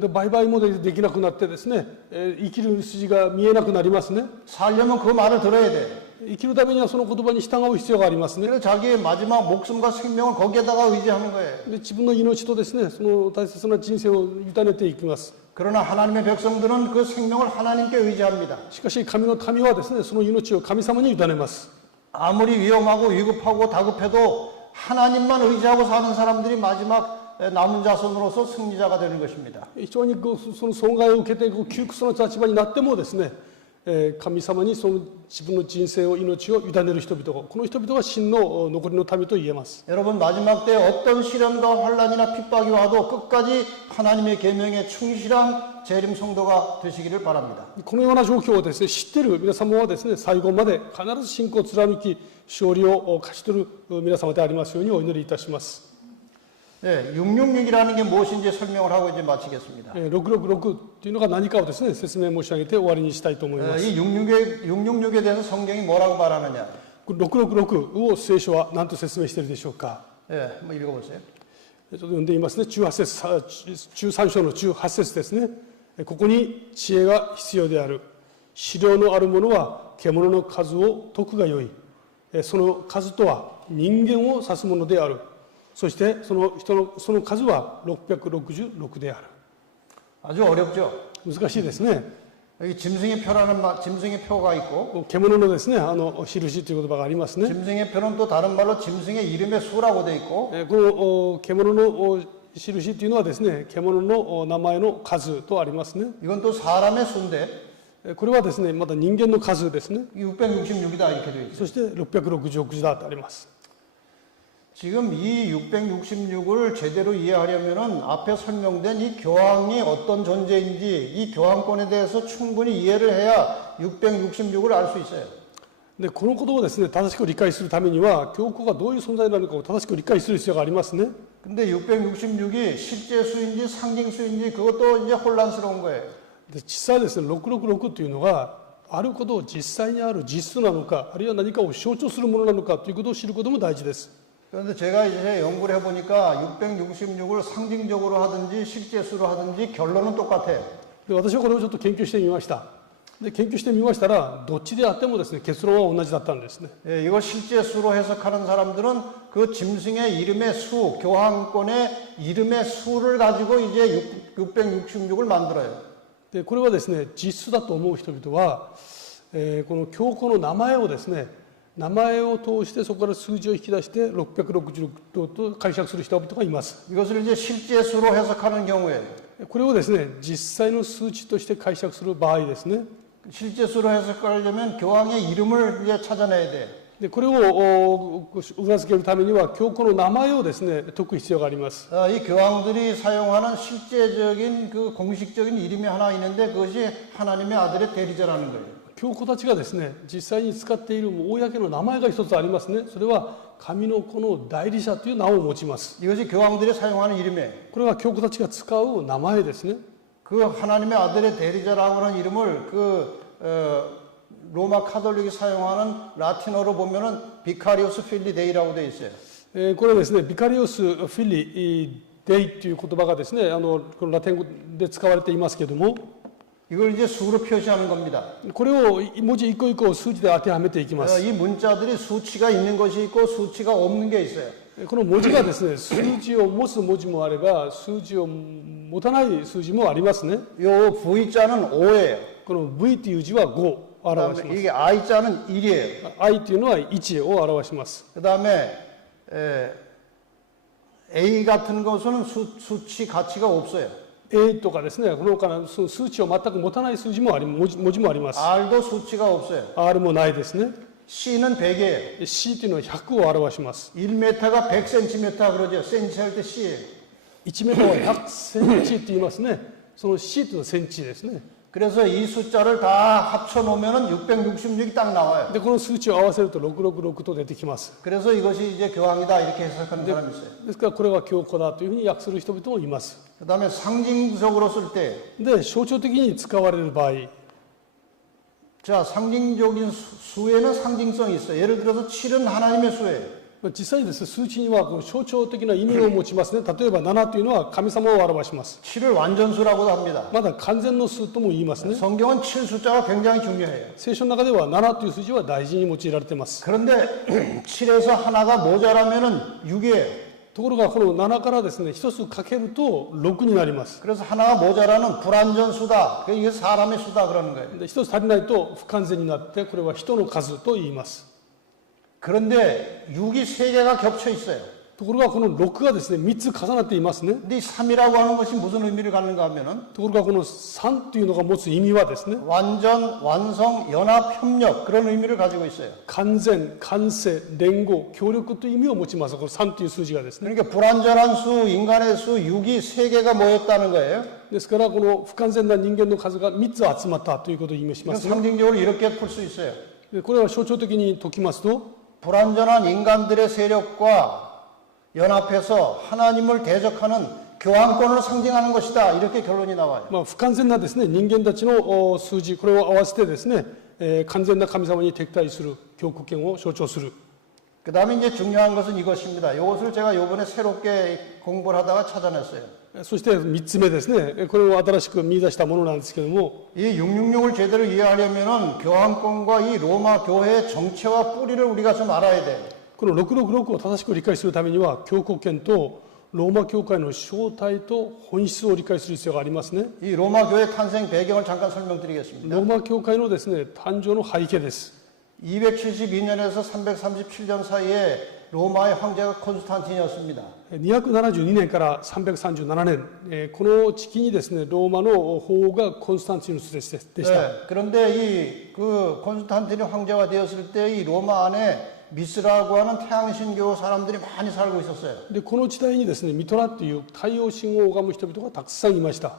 で、売買もできなくなってですね、生きる筋が見えなくなりますね。 살려면 그 말을 들어야 돼. 生きるためにはその言葉に従う必要がありますね。 그래서 자기의 마지막 목숨과 생명을 거기에다가 의지하는 거예요. で、自分の命とですね、その大切な人生を委ねていきます。 그러나 하나님의 백성들은 그 생명을 하나님께 의지합니다. しかし神の民はですね、その命を神様に委ねます。 아무리 위험하고 위급하고 다급해도 하나님만 의지하고 사는 사람들이 마지막 남은 자손으로서 승리자가 되는 것입니다. 非常にその損害を受けて窮屈な立場になってもですね、神様にその自分の人生を命を委ねる人々、この人々が真の残りの民と言えます。 여러분 마지막 때 어떤 시련과 환난이나 핍박이 와도 끝까지 하나님의 계명에 충실한 재림 성도가 되시기를 바랍니다. このような状況をですね、知っている皆様はですね、最後まで必ず信仰を貫き、勝利を勝ち取る皆様でありますようにお祈りいたします。 네, 666이라는 게 무엇인지 설명을 하고 이제 마치겠습니다. 666というのが何かをですね、説明申し上げて終わりにしたいと思います。 이 666에 대해서 성경이 뭐라고 말하느냐? 666を聖書は何と説明しているでしょうか。 네, 한번 읽어보세요. ちょっと読んでいますね。13章の18節ですね。ここに知恵が必要である。資料のある者は獣の数を解くがよい。その数とは人間を指すものである。そしてその数は666である。 아주 어렵죠? 難しいですね。 여기 짐승의 표라는 짐승의 표가 있고 獣のですね、印という言葉がありますね。 짐승의 표는 또 다른 말로 짐승의 이름의 수라고 돼 있고 この獣の印というのはですね、獣の名前の数とありますね。 이건 또 사람의 수인데 これはですね、また人間の数ですね。 666이다 이렇게 되어 있어요. そして666だとあります。 지금 이 666을 제대로 이해하려면은 앞에 설명된 이 교황이 어떤 존재인지 이 교황권에 대해서 충분히 이해를 해야 666을 알 수 있어요. で、このことをですね、正しく理解するためには、教皇がどういう存在なのかを正しく理解する必要がありますね。 근데 666이 실제 수인지 상징 수인지 그것도 이제 혼란스러운 거예요. で、実際ですね、666というのが、あることを実際にある実質なのか、あるいは何かを象徴するものなのかということを知ることも大事です。 그런데 제가 이제 연구를 해보니까 666을 상징적으로 하든지 실제 수로 하든지 결론은 똑같아요. で、私はこれをちょっと研究してみました。で、研究してみましたら、どっちであってもですね、結論は同じだったんですね。 예, 이걸 실제 수로 해석하는 사람들은 그 짐승의 이름의 수, 교황권의 이름의 수를 가지고 이제 666을 만들어요. で、これはですね、実質だと思う人々は、この教皇の名前をですね、名前を通してそこから数字を引き出して666と解釈する人々がいます。 이것을 이제 실제 수로 해석하는 경우에 これをですね、実際の数値として解釈する場合ですね、 실제 수로 해석하려면 교황의 이름을 이제 찾아내야 돼요. でこれを裏付けるためには教皇の名前をですね解く必要があります。 이 교황들이 사용하는 실제적인 그 공식적인 이름이 하나 있는데 그것이 하나님의 아들의 대리자라는 거예요. 教皇たちがですね実際に使っている公の名前が一つありますね。それは神の子の代理者という名を持ちます。 이것이 교황들이 사용하는 이름이에요. これは教皇たちが使う名前ですね。 그 하나님의 아들의 대리자라고 하는 이름을 로마 카톨릭이 사용하는 라틴어로 보면은 비카리오스 필리데이라고 되어 있어요. これはですねビカリオス・フィリ・デイという言葉がですねこのラテン語で使われていますけれども 이걸 이제 수로 표시하는 겁니다. これを文字一個一個数字で当てはめていきます。 이 문자들이 수치가 있는 것이 있고 수치가 없는 게 있어요. この文字がですね数字を持つ文字もあれば数字を持たない数字もありますね。 요 V자는 5예요. この V という字は5を表し 그다음에 ます。 이게 I자는 1이에요. I というのは1を表します。 그다음에 A 같은 것은 수치 가치가 없어요. A とかですねこの他の数値を全く持たない数字もあり文字もあります。 R도 수치가 없어요. R もないですね。 C는 100이에요. C というのは100を表します。 1m가 100cm 그러죠. cm 할 때 C예요. 1メートルは100センチって言いますね。その C というのはセンチですね。 그래서 이 숫자를 다 합쳐 놓으면은 666이 딱 나와요. でこの数値を合わせると666と出てきます。 그래서 이것이 이제 교황이다 이렇게 해석하는 사람이 있어요. ですからこれは教皇だというふうに訳する人々もいます。 그다음에 상징적으로 쓸 때, で象徴的に使われる場合 자 상징적인 수에는 상징성이 있어요. 예를 들어서 7은 하나님의 수예요. 実際にですね数値にはこう象徴的な意味を持ちますね。例えば7というのは神様を表します。 7을 완전수라고도 합니다. まだ完全の数とも言いますね。 성경은 7 숫자가 굉장히 중요해요. 聖書の中では7という数字は大事に用いられています。 그런데 7에서 하나가 모자라면은 6이에요. ところがこの7からですね一つかけると6になります。 그래서 하나가 모자라는 불완전수다. 이게 사람의 수다 그러는 거예요. で一つ足りないと不完全になってこれは人の数と言います。 그런데 6이 3개가 겹쳐 있어요. ところがこの6がですね3つ重なっていますね。 근데 이 3이라고 하는 것이 무슨 의미를 갖는가 하면은 ところがこの3というのが持つ意味はですね 완전, 완성, 연합, 협력 그런 의미를 가지고 있어요. 完全、完成、連合、協力という意味を持ちます。この3という数字がですね。 그러니까 불완전한 수, 인간의 수 6이 3개가 모였다는 거예요. ですからこの不完全な人間の数が3つ集まったということを意味します、ね。 상징적으로 이렇게 풀 수 있어요. でこれは象徴的に解きますと 불완전한 인간들의 세력과 연합해서 하나님을 대적하는 교황권을 상징하는 것이다. 이렇게 결론이 나와요. 不完全なですね人間たちの数字これを合わせてですね、完全な神様に敵対する教皇権を象徴する。 그 다음에 이제 중요한 것은 이것입니다. 이것을 제가 요번에 새롭게 공부를 하다가 찾아냈어요. そして3つ目ですね。これを新しく見出したものなんですけども 이 666을 제대로 이해하려면은 교황권과 이 로마 교회의 정체와 뿌리를 우리가 좀 알아야 돼요. この666を正しく理解するためには教皇権とローマ教会の正体と本質を理解する必要がありますね。 이 로마 교회 탄생 배경을 잠깐 설명드리겠습니다. ローマ教会のですね誕生の背景です。 272년에서 337년 사이에 로마의 황제가 콘스탄틴이었습니다. 272年から337年、この時期にですねローマの法がコンスタンティヌスでした。 네, 그런데 이 콘스탄틴이 황제가 되었을 때 이 로마 안에 미스라고 하는 태양신교 사람들이 많이 살고 있었어요. でこの時代にですねミトラという太陽神を拝む人々がたくさんいました。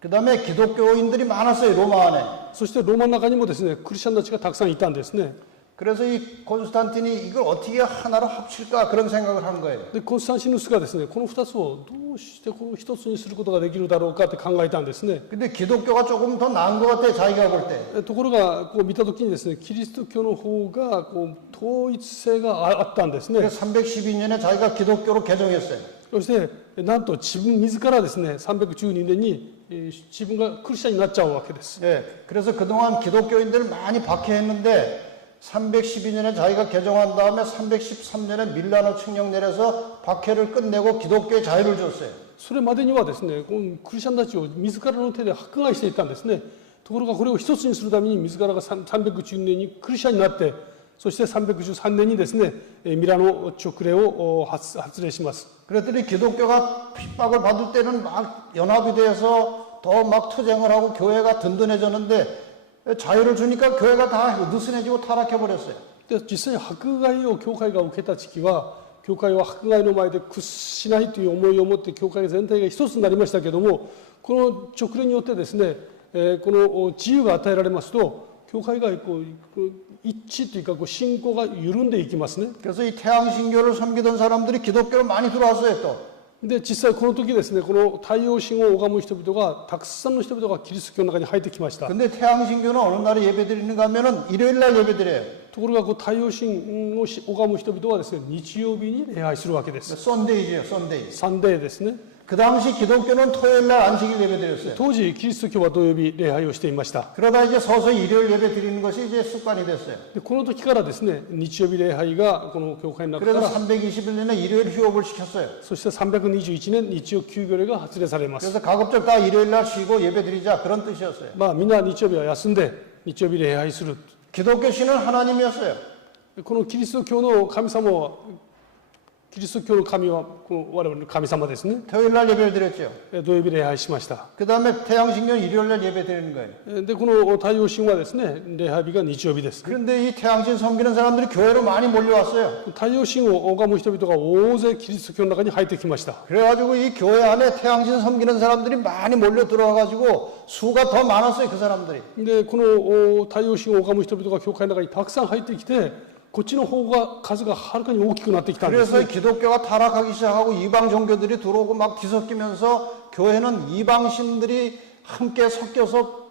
그 다음에 기독교인들이 많았어요, 로마 안에. そしてローマの中にもですねクリスチャンたちがたくさんいたんですね。 그래서 이 콘스탄틴이 이걸 어떻게 하나로 합칠까 그런 생각을 한 거예요. でコンスタンシヌスがですねこの2つをどうしてこの1つにすることができるだろうかって考えたんですね。 근데 기독교가 조금 더 나은 것 같아요, 자기가 볼 때. ところがこう見た時にですねキリスト教の方がこう統一性があったんですね。 그래서 312년에 자기가 기독교로 개종했어요. そしてなんと自分自らですね312年に自分がクリスチャンになっちゃうわけです。 예, 그래서 그동안 기독교인들을 많이 박해했는데 312년에 자기가 개종한 다음에 313년에 밀라노 칙령 내려서 박해를 끝내고 기독교의 자유를 줬어요. それまでにはですねこのクリスチャンたちを自らの手で迫害していたんですね。ところがこれを一つにするために自らが312年にクリスチャンになってそして313年にですねミラノ勅令を発令します。 그랬더니 기독교가 핍박을 받을 때는 막 연합이 돼서 더 막 투쟁을 하고 교회가 든든해졌는데 자유를 주니까 교회가 다 느슨해지고 타락해버렸어요. で実際に迫害を教会が受けた時期は、教会は迫害の前で屈しないという思いを持って教会全体が一つになりましたけれども、この直連によってですね、この自由が与えられますと、教会が一致というか信仰が緩んでいきますね。 그래서 이 태양신교를 섬기던 사람들이 기독교로 많이 들어왔어요 또. で実際この時ですね、この太陽神を拝む人々がたくさんの人々がキリスト教の中に入ってきました。 근데 태양신교는 어느 날에 예배 드리는가 하면은 일요일 날 예배 드려요. ところが太陽神を拝む人々はですね、日曜日に礼拝するわけです。 썬데이지요, 썬데이. サンデーですね。 그 당시 기독교는 토요일 날 안식일 예배 드렸어요. 当時キリスト教は土曜日礼拝をしていました。 그러다 이제 서서히 일요일 예배 드리는 것이 이제 습관이 됐어요. でこの時からですね、日曜日礼拝がこの教会の中か 그래서 ら、 321년에 일요일 휴업을 시켰어요. そして321年日曜休業令が発令されます。 그래서 가급적 다 일요일 날 쉬고 예배 드리자 그런 뜻이었어요. まあみんな日曜日は休んで日曜日礼拝する。 기독교 신은 하나님이었어요. このキリスト教の神様は、キリスト教の神はこの我々の神様ですね。 토요일 날 예배를 드렸죠. 土曜日礼拝しました。 그 다음에 태양신교는 일요일 날 예배 드리는 거예요. でこの太陽神はですね、礼拝日が日曜日です。 그런데 이 태양신 섬기는 사람들이 교회로 많이 몰려왔어요. 太陽神を拝む人々が大勢キリスト教の中に入ってきました。 그래가지고 이 교회 안에 태양신 섬기는 사람들이 많이 몰려 들어와가지고 수가 더 많았어요. 그 사람들이. でこの太陽神を拝む人々が教会の中にたくさん入ってきて、こっちの方が数がはるかに大きくなってきたんです 그래서 ね。 기독교가 타락하기 시작하고 이방 종교들이 들어오고 막 뒤섞이면서 교회는 이방신들이 함께 섞여서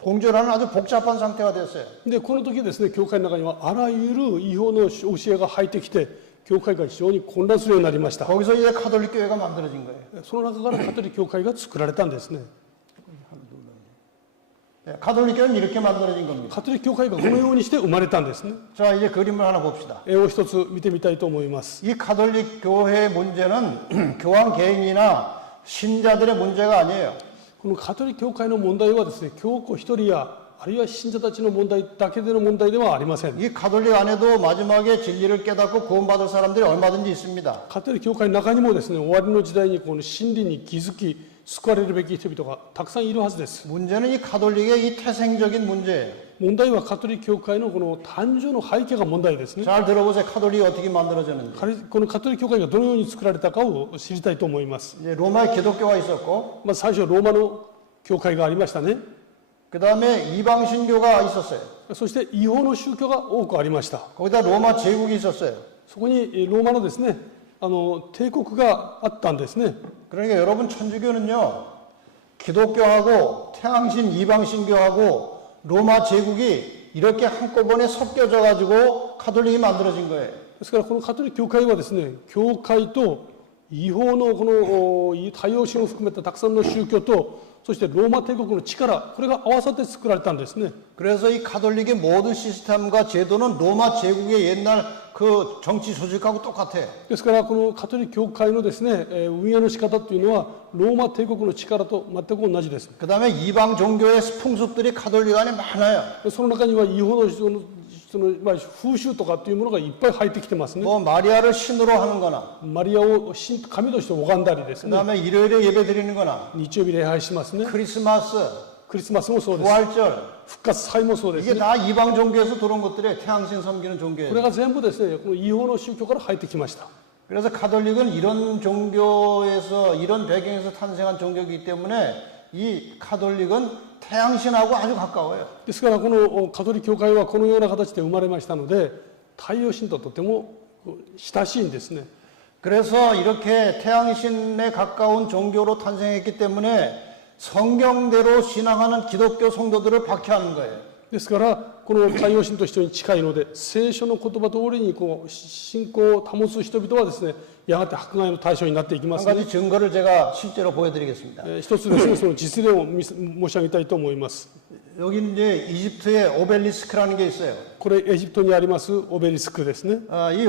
공존하는 아주 복잡한 상태가 됐어요. でこの時ですね、教会の中にはあらゆる違法の教えが入ってきて、教会が非常に混乱するようになりました。 거기서 이제 카톨릭 교회가 만들어진 거예요. その中からカトリック教会が作られたんですね。 카톨릭 교회는 이렇게 만들어진 겁니다. カトリック教会がこのようにして生まれたんですね。 자, 이제 그림을 하나 봅시다. 絵を一つ見てみたいと思います。 이 카톨릭 교회의 문제는 교황 개인이나 신자들의 문제가 아니에요. このカトリック教会の問題はですね、教皇一人やあるいは信者たちの問題だけでの問題ではありません。 이 카톨릭 안에도 마지막에 진리를 깨닫고 구원받을 사람들이 얼마든지 있습니다. カトリック教会の中にもですね、終わりの時代にこの真理に気づき救われるべき人々がたくさんいるはずです。 문제는 이 카톨릭의 이 태생적인 문제예요. 問題はカトリック教会のこの誕生の背景が問題ですね。 잘 들어보세요. 카톨릭이 어떻게 만들어졌는지. このカトリック教会がどのように作られたかを知りたいと思います。 이제 로마에 기독교가 있었고, まあ、最初ローマの教会がありましたね。 그 다음에 이방신교가 있었어요. そして違法の宗教が多くありました。 거기다 로마 제국이 있었어요. そこにローマのですね、帝国があったんですね。 그러니까 여러분 천주교는요, 기독교하고 태양신 이방신교하고 로마 제국이 이렇게 한꺼번에 섞여져 가지고 카톨릭이 만들어진 거예요. ですからこのカトリック教会はですね、教会と違法のこの太陽神を含めたたくさんの宗教と、そしてローマ帝国の力、これが合わさって作られたんですね。 그래서 이 카톨릭의 모든 시스템과 제도는 로마 제국의 옛날 그 정치 조직하고 똑같아요. ですからこのカトリック教会のですね、運営の仕方というのはローマ帝国の力と全く同じです。 그 다음에 이방 종교의 풍습들이 카톨릭 안에 많아요. その中には違法のまあ風習とかっていうものがいっぱい入ってきてますね。 뭐 마리아를 신으로 하는 거나, マリアを神として拝んだりです 그 ね。 다음에 일요일에 예배 드리는 거나, 日曜日礼拝しますね。 크리스마스, クリスマスもそうです。 부활절, 復活祭もそうです 이게 ね。 다 이방 종교에서 들어온 것들이에요. 태양신 섬기는 こ 종교예요. れが全部ですね、この違法の宗教から入ってきました。 그래서 카톨릭은 이런 종교에서, 이런 배경에서 탄생한 종교이기 때문에 이 카톨릭은 태양신하고 아주 가까워요. ですからこのカトリック教会はこのような形で生まれましたので、太陽神ととても親しいんですね。 그래서 이렇게 태양신에 가까운 종교로 탄생했기 때문에 성경대로 신앙하는 기독교 성도들을 박해하는 거예요. ですからこの太陽神と非常に近いので、聖書の言葉通りにこう信仰を保つ人々はですね、やがて迫害の対象になっていきま 한 すね。 가지 증거를 제가 실제로 보여드리겠습니다. 一つですね、その実例を申し上げたいと思います。 여기 이제 이집트에 오벨리스크라는 게 있어요. これエジプトにありますオベリスクですね。 이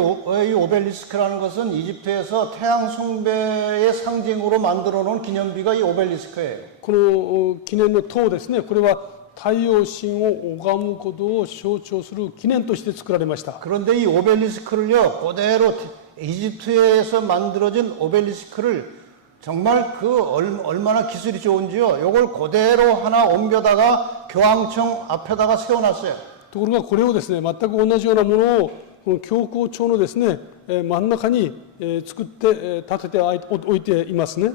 오벨리스크라는 것은 이집트에서 태양 숭배의 상징으로 만들어 놓은 기념비가 이 오벨리스크예요. この記念の塔ですね、これは太陽神を拝むことを象徴する記念として作られました。 그런데 이 오벨리스크를요, 그대로 이집트에서 만들어진 오벨리스크를 정말 그 얼마나 기술이 좋은지요. 요걸 그대로 하나 옮겨다가 교황청 앞에다가 세워놨어요. ところがこれをですね、全く同じようなものをこの教皇庁のですね、真ん中に作って建てて置いていますね。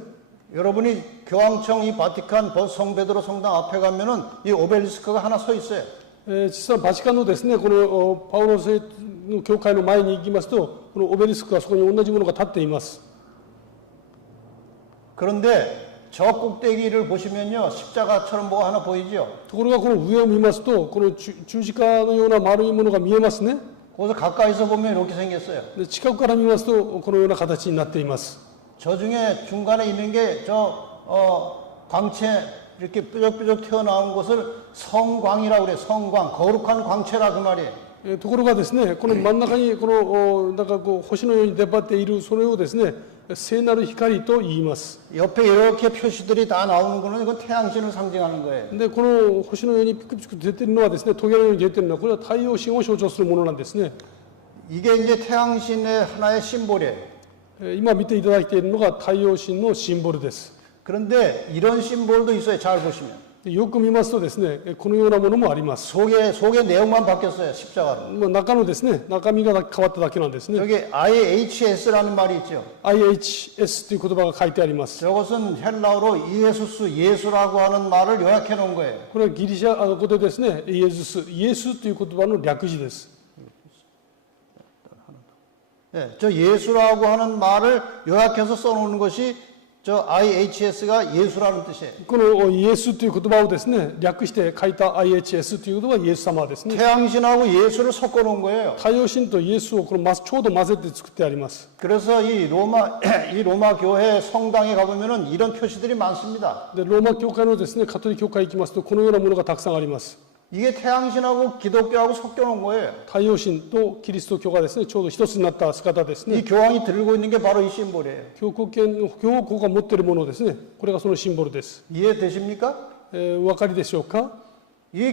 여러분이 교황청 이 바티칸 성베드로 성당 앞에 가면은 이 오벨리스크가 하나 서 있어요. 実際バチカンのですね、このパウロ聖の教会の前に行きますと、このオベリスクがそこに同じものが立っています。 그런데 저 꼭대기를 보시면요, 십자가처럼 뭐가 하나 보이죠? ところがこの上を見ますと、この十字架のような丸いものが見えますね。 거기서 가까이서 보면 이렇게 생겼어요. で近くから見ますと、このような形になっています。 저 중에 중간에 있는 게 광채 이렇게 뾰족뾰족 튀어나온 것을 성광이라고 그래요. 성광, 거룩한 광채라 그 말이에요. ところがですね、この真ん中にこのなんかこう星のように出張っているそれをですね、聖なる光と言います。 옆에 이렇게 표시들이 다 나오는 거는 이건 태양신을 상징하는 거예요. でこの星のようにピクピク出ているのはですね、トゲのように出ているのはこれは太陽神を象徴するものなんですね。 이게 이제 태양신의 하나의 심볼이에요. 今見ていただいているのが太陽神のシンボルです。 그런데 이런 심볼도 있어요. 잘 보시면. よく見ますとですね、このようなものもあります。 속의 내용만 바뀌었어요. 십자가로. 中のですね、中身が変わっただけなんですね。 여기 IHS라는 말이 있죠. IHS という言葉が書いてあります。 저것은 헬라어로 이에수스, 예수라고 하는 말을 요약해 놓은 거예요. これはギリシャ語でですね、イエスという言葉の略字です。 예, 저 예수라고 하는 말을 요약해서 써놓는 것이 저 IHS가 예수라는 뜻이에요. このイエスという言葉をですね、略して書いた IHS ということはイエス様ですね。 태양신하고 예수를 섞어 놓은 거예요. 太陽神とイエスをこのちょうど混ぜて作ってあります。 그래서 이 로마 교회 성당에 가보면은 이런 표시들이 많습니다. でローマ教会のですね、カトリック教会に行きますとこのようなものがたくさんあります。 이게 태양신하고 기독교하고 섞여 놓은 거예요. 太陽神とキリスト教がですね、ちょうど一つになった姿ですね。 이 교황이 들고 있는 게 바로 이 심볼이에요. 教皇が持っているものですね。これがそのシンボルです。 이해되십니까? お分かりでしょうか？ 이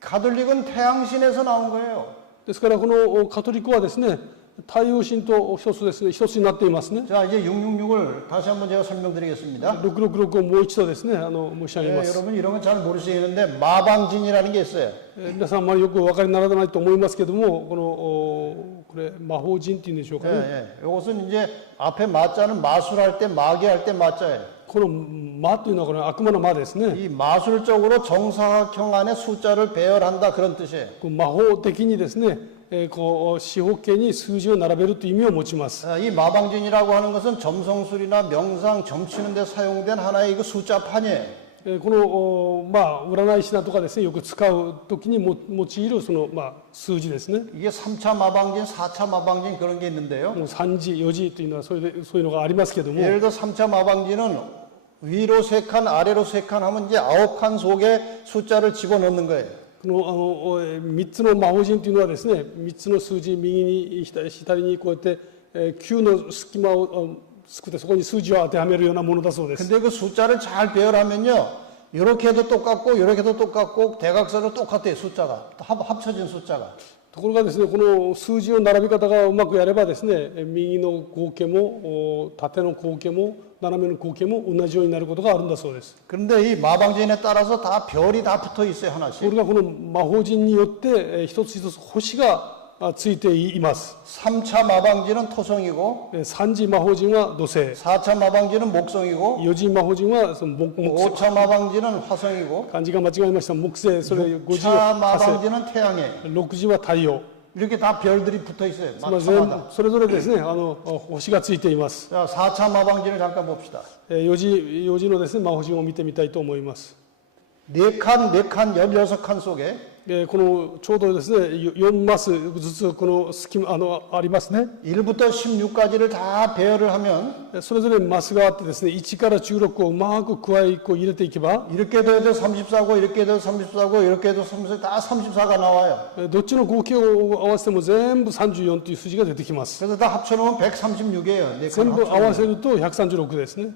가톨릭은 태양신에서 나온 거예요. ですからこのカトリックはですね、太陽神と一つですね、一つになっていますね。 자, 이제 666을 다시 한번 제가 설명드리겠습니다. 666をもう一度ですね、申し上げます。 여러분 이런 건 잘 모르시겠는데 마방진이라는 게 있어요. 皆さんあまりよくお分かりにならないと思いますけども、これ魔法陣っていうんでしょうかね。 이것은 이제 앞에 마자는 마술할 때 마귀할 때 마자예요. この魔というのはこれ悪魔の魔ですね。 이 마술적으로 정사각형 안에 숫자를 배열한다 그런 뜻이에요. 魔法的にですね、四方形に数字を並べるという意味を持ちます。 이 마방진이라고 하는 것은 점성술이나 명상, 점치는 데 사용된 하나의 그 숫자판이에요. この占い師だとかですね、よく使うときに用いるその数字ですね。 이게 3차 마방진, 4차 마방진 그런 게 있는데요. 3時、4時というのはそういうのがありますけども、 예를 들어 3차 마방진은 위로 3칸, 아래로 3칸 하면 이제 9칸 속에 숫자를 집어넣는 거예요. この3つの魔法陣というのはですね、3つの数字、右に左にこうやって9の隙間を作ってそこに数字を当てはめるようなものだそうです。 근데 그 숫자를 잘 배열하면요, 이렇게 해도 똑같고 이렇게 해도 똑같고 대각선으로 똑같아요. 숫자가 합쳐진 숫자가. ところがですね、この数字の並び方がうまくやればですね、右の合計も縦の合計も斜めの合計も同じようになることがあるんだそうです。 그런데 이 마방진에 따라서 다 별이 다 붙어 있어요. こ 하나씩. れがこの魔法陣によって一つ一つ星がついています。 3차 마방진은 토성이고 3次魔法陣は土星、 4차 마방진은 목성이고 4次魔法陣はその木星、 5차 마방진은 화성이고 漢字が間違えました。木星、それ5次 6차 は火星、 마방진은 태양이에요. 6次は太陽。 이렇게 다 별들이 붙어 있어요. つまり全部 마차마다. それぞれですね、星がついています。 자, 4차 마방진을 잠깐 봅시다. 4次のですね、魔法陣を見てみたいと思います。 4칸, 16칸 속에 このちょうどですね、4マスずつこの隙間ありますね。 1부터 16까지를 다 배열을 하면 それぞれマスがあってですね、1から16をうまく入れていけば、 이렇게도 해도 34고 이렇게 해도 34고 이렇게 해도 34, 다 34가 나와요. どっちの合計を合わせても全部34という数字が出てきます。 그래서 다 합쳐놓으면 136이에요. 全部合わせると136ですね。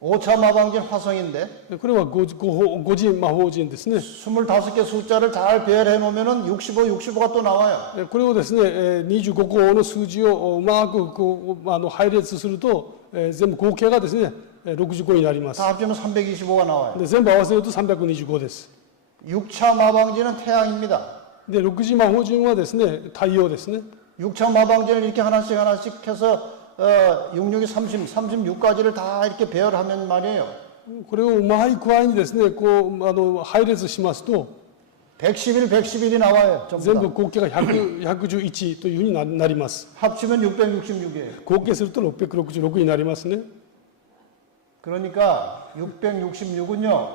5차 마방진 화성인데 これは5次魔法陣ですね。 25개 숫자를 잘 배열해 놓으면 65, 65가 또 나와요. これをですね、25個の数字をうまく配列すると、全部合計がですね、65になります。 다 합치면 325가 나와요. で、全部合わせると325です。 6차 마방지는 태양입니다. で、6次魔法陣はですね、太陽ですね。 6차 마방지를 이렇게 하나씩 해서 66이 36가지를 다 이렇게 배열하면 말이에요. これをマイクワイにですね、こう、配列しますと、 111, 111이 나와요. 전부 全 다. 部合計が111というふうになります。 합치면 666이에요. 合計すると666になりますね。 그러니까 666은요,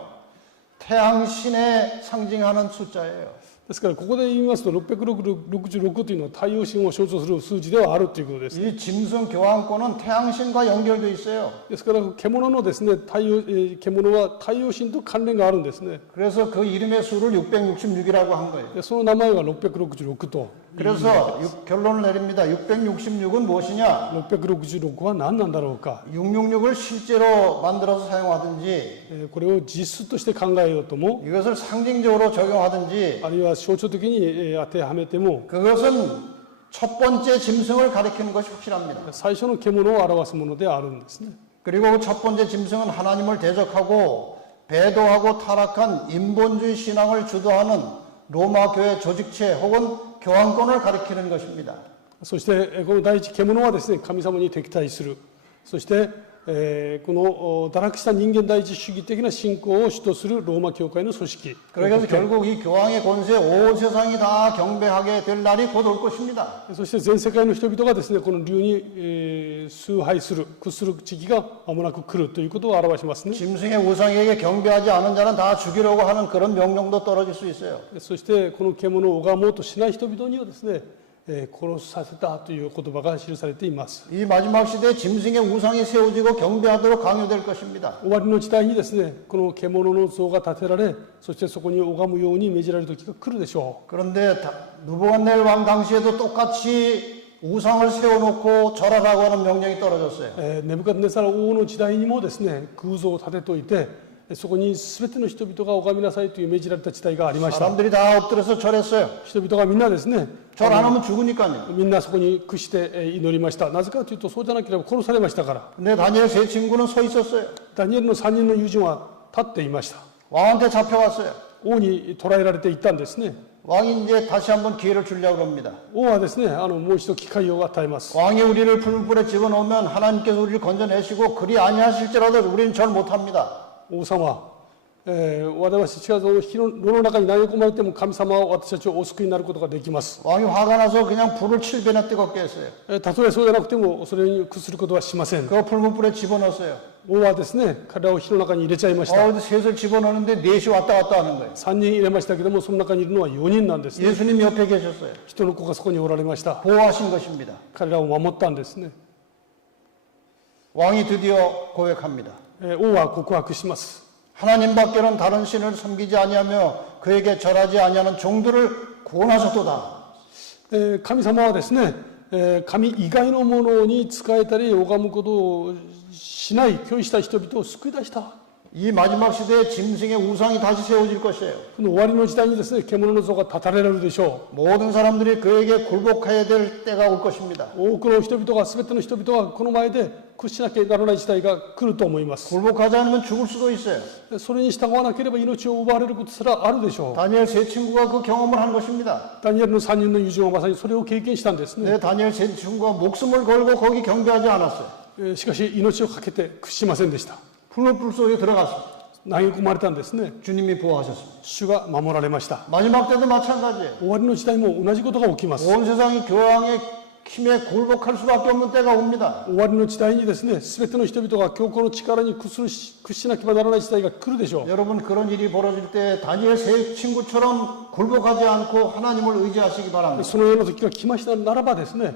태양신에 상징하는 숫자예요. ですから、ここで言いますと、666というのは太陽神を象徴する数字ではあるということです。 이 짐승 교환권은 태양신과 연결되어 있어요. ですから、獣のですね、獣は太陽神と関連があるんですね。 그래서 그 이름의 수를 666이라고 한 거예요. でその名前が666と。 그래서 결론을 내립니다. 666은 무엇이냐? 666は何なんだろうか。 666을 실제로 만들어서 사용하든지 これを実質として考えようとも、 이것을 상징적으로 적용하든지 あるいは象徴的に当てはめても、 그것은 첫 번째 짐승을 가리키는 것이 확실합니다. 最初の獣を表すものであるんですね。 그리고 그 첫 번째 짐승은 하나님을 대적하고 배도하고 타락한 인본주의 신앙을 주도하는 로마 교회 조직체 혹은 교황권을 가리키는 것입니다. そしてこの第一獣はですね、神様に敵対する。そしてこの堕落した人間第一主義的な信仰を主とするローマ教会の組織。 그래서 결국 이 교황의 권세에 온 세상이 다 경배하게 될 날이 곧 올 것입니다. そして全世界の人々がですね、この竜に崇拝する、屈する時期が間もなく来るということを表しますね。 짐승의 우상에게 경배하지 않은 자는 다 죽이려고 하는 그런 명령도 떨어질 수 있어요. そしてこの獣を拝もうとしない人々にはですね、殺させたという言葉が記されています。 이 마지막 시대에 짐승의 우상이 세워지고 경배하도록 강요될 것입니다. 終わりの時代にですね、この獣の像が建てられ、そしてそこに拝むように命じられる時が来るでしょう。 그런데 느부갓네살 왕 당시에도 똑같이 우상을 세워놓고 절하라고 하는 명령이 떨어졌어요. ネブカドネサラ王の時代にもですね、偶像を建てておいて、そこに全ての人々が拝みなさいという命じられた時代がありました。 사람들이 다 엎드려서 절했어요. 人々がみんなですね、 절 안 하면 죽으니까요. みんなそこに屈して祈りました。なぜかというと、そうじゃなければ殺されましたから。 근데 다니엘 세 친구는 서 있었어요. ダニエルの3人の友人は立っていました。 왕한테 잡혀갔어요. 王に捕らえられていったんですね。 왕이 이제 다시 한번 기회를 주려고 합니다. 王はですね、もう一度機会を与えます。 왕이 우리를 풀불에 집어넣으면 하나님께서 우리를 건져내시고 그리 아니하실지라도 우리는 절 못합니다. 王様、私たちがその火の炉の中に投げ込まれても神様は私たちをお救いになることができます。 왕이 화가 나서 그냥 불을 7배나 뜨겁게 했어요. たとえそうでなくてもそれに屈することはしません。 그 풀문불에 집어넣었어요. 王はですね、彼らを火の中に入れちゃいました。 셋을 집어넣는데 넷이 왔다 갔다 하는 거예요. 3人入れましたけども、その中にいるのは4人なんですね。 예수님 옆에 계셨어요. 人の子がそこにおられました。 보호하신 것입니다. 彼らを守ったんですね。 왕이 드디어 고백합니다. 王は告白します。 하나님 밖에는 다른 신을 섬기지 아니하며 그에게 절하지 아니하는 종들을 구원하셨도다. 神様はですね、神以外のものに仕えたり拝むことをしない、拒否した人々を救い出した。 이 마지막 시대에 짐승의 우상이 다시 세워질 것이에요. この終わりの時代にですね、獣の像が立たれるでしょ 모든 사람들이 그에게 굴복해야 될 때가 올 것입니다. う。多くの人々が、全ての人々がこの前で屈しなきゃならない時代が来ると思います。 굴복하지 않으면 죽을 수도 있어요. それに従わなければ命を奪われることすらあるでしょう。 다니엘 세 친구가 그 경험을 한 것입니다. ダニエルの3人の友人はまさにそれを経験したんですね。 다니엘 세 친구가 목숨을 걸고 거기 경배하지 않았어요. しかし命を懸けて屈しませんでした。 풀문불 속에 들어갔어요. 投げ込まれたんですね。 주님이 보호하셨습니다. 主が守られました。 마지막 때도 마찬가지예요. 終わりの時代も同じことが起きます。 온 세상이 교황의 힘에 굴복할 수밖에 없는 때가 옵니다. 終わりの時代にですね、全ての人々が教皇の力に屈しなければならない時代が来るでしょう。 여러분 그런 일이 벌어질 때 다니엘 세 친구처럼 굴복하지 않고 하나님을 의지하시기 바랍니다. そのような時が来ましたならばですね、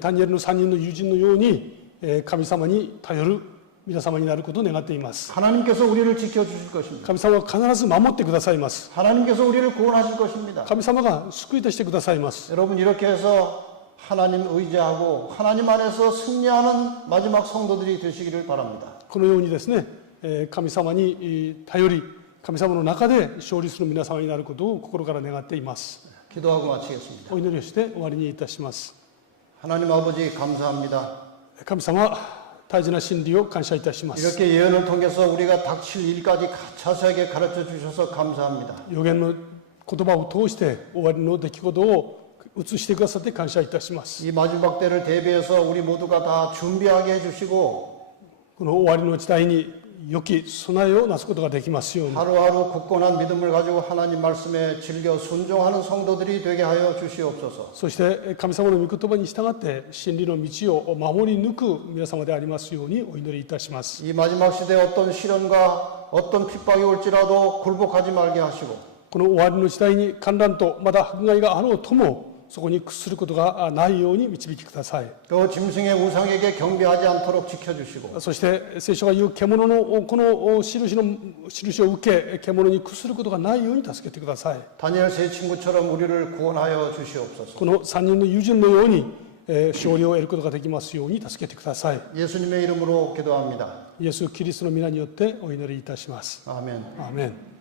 ダニエルの3人の友人のように神様に頼る皆様になることを願っています。 하나님께서 우리를 지켜주실 것입니다. 神様は必ず守ってくださいます。 하나님께서 우리를 구원하실 것입니다. 神様が救い出してくださいます。 여러분 이렇게 해서 하나님 의지하고 하나님 안에서 승리하는 마지막 성도들이 되시기를 바랍니다. このようにですね、神様に頼り、神様の中で勝利する皆様になることを心から願っています。 기도하고 마치겠습니다. お祈りをして終わりにいたします。 하나님 아버지 감사합니다. 神様、大事な真理を感謝いたします。 이렇게 예언을 통해서 우리가 닥칠 일까지 자세하게 가르쳐 주셔서 감사합니다. 予言の言葉を通して終わりの出来事を映してくださって感謝いたします。 이 마지막 때를 대비해서 우리 모두가 다 준비하게 해주시고 この終わりの時代に良き備えをなすことができますように、 하루하루 굳건한 믿음을 가지고 하나님 말씀에 즐겨 순종하는 성도들이 되게 하여 주시옵소서. そして神様の御言葉に従って真理の道を守り抜く皆様でありますようにお祈りいたします。 이 마지막 시대에 어떤 시련과 어떤 핍박이 올지라도 굴복하지 말게 하시고 この終わりの時代に観覧とまた迫害があろうともそこに屈することがないように導きください。 또 짐승의 우상에게 경배하지 않도록 지켜주시고 そして聖書が言う獣のこの印を受け獣に屈することがないように助けてください。 다니엘 세 친구처럼 우리를 구원하여 주시옵소서. この3人の友人のように勝利を得ることができますように助けてください。 예수님의 이름으로 기도합니다. イエス・キリストの皆によってお祈りいたします。 아멘. アーメン。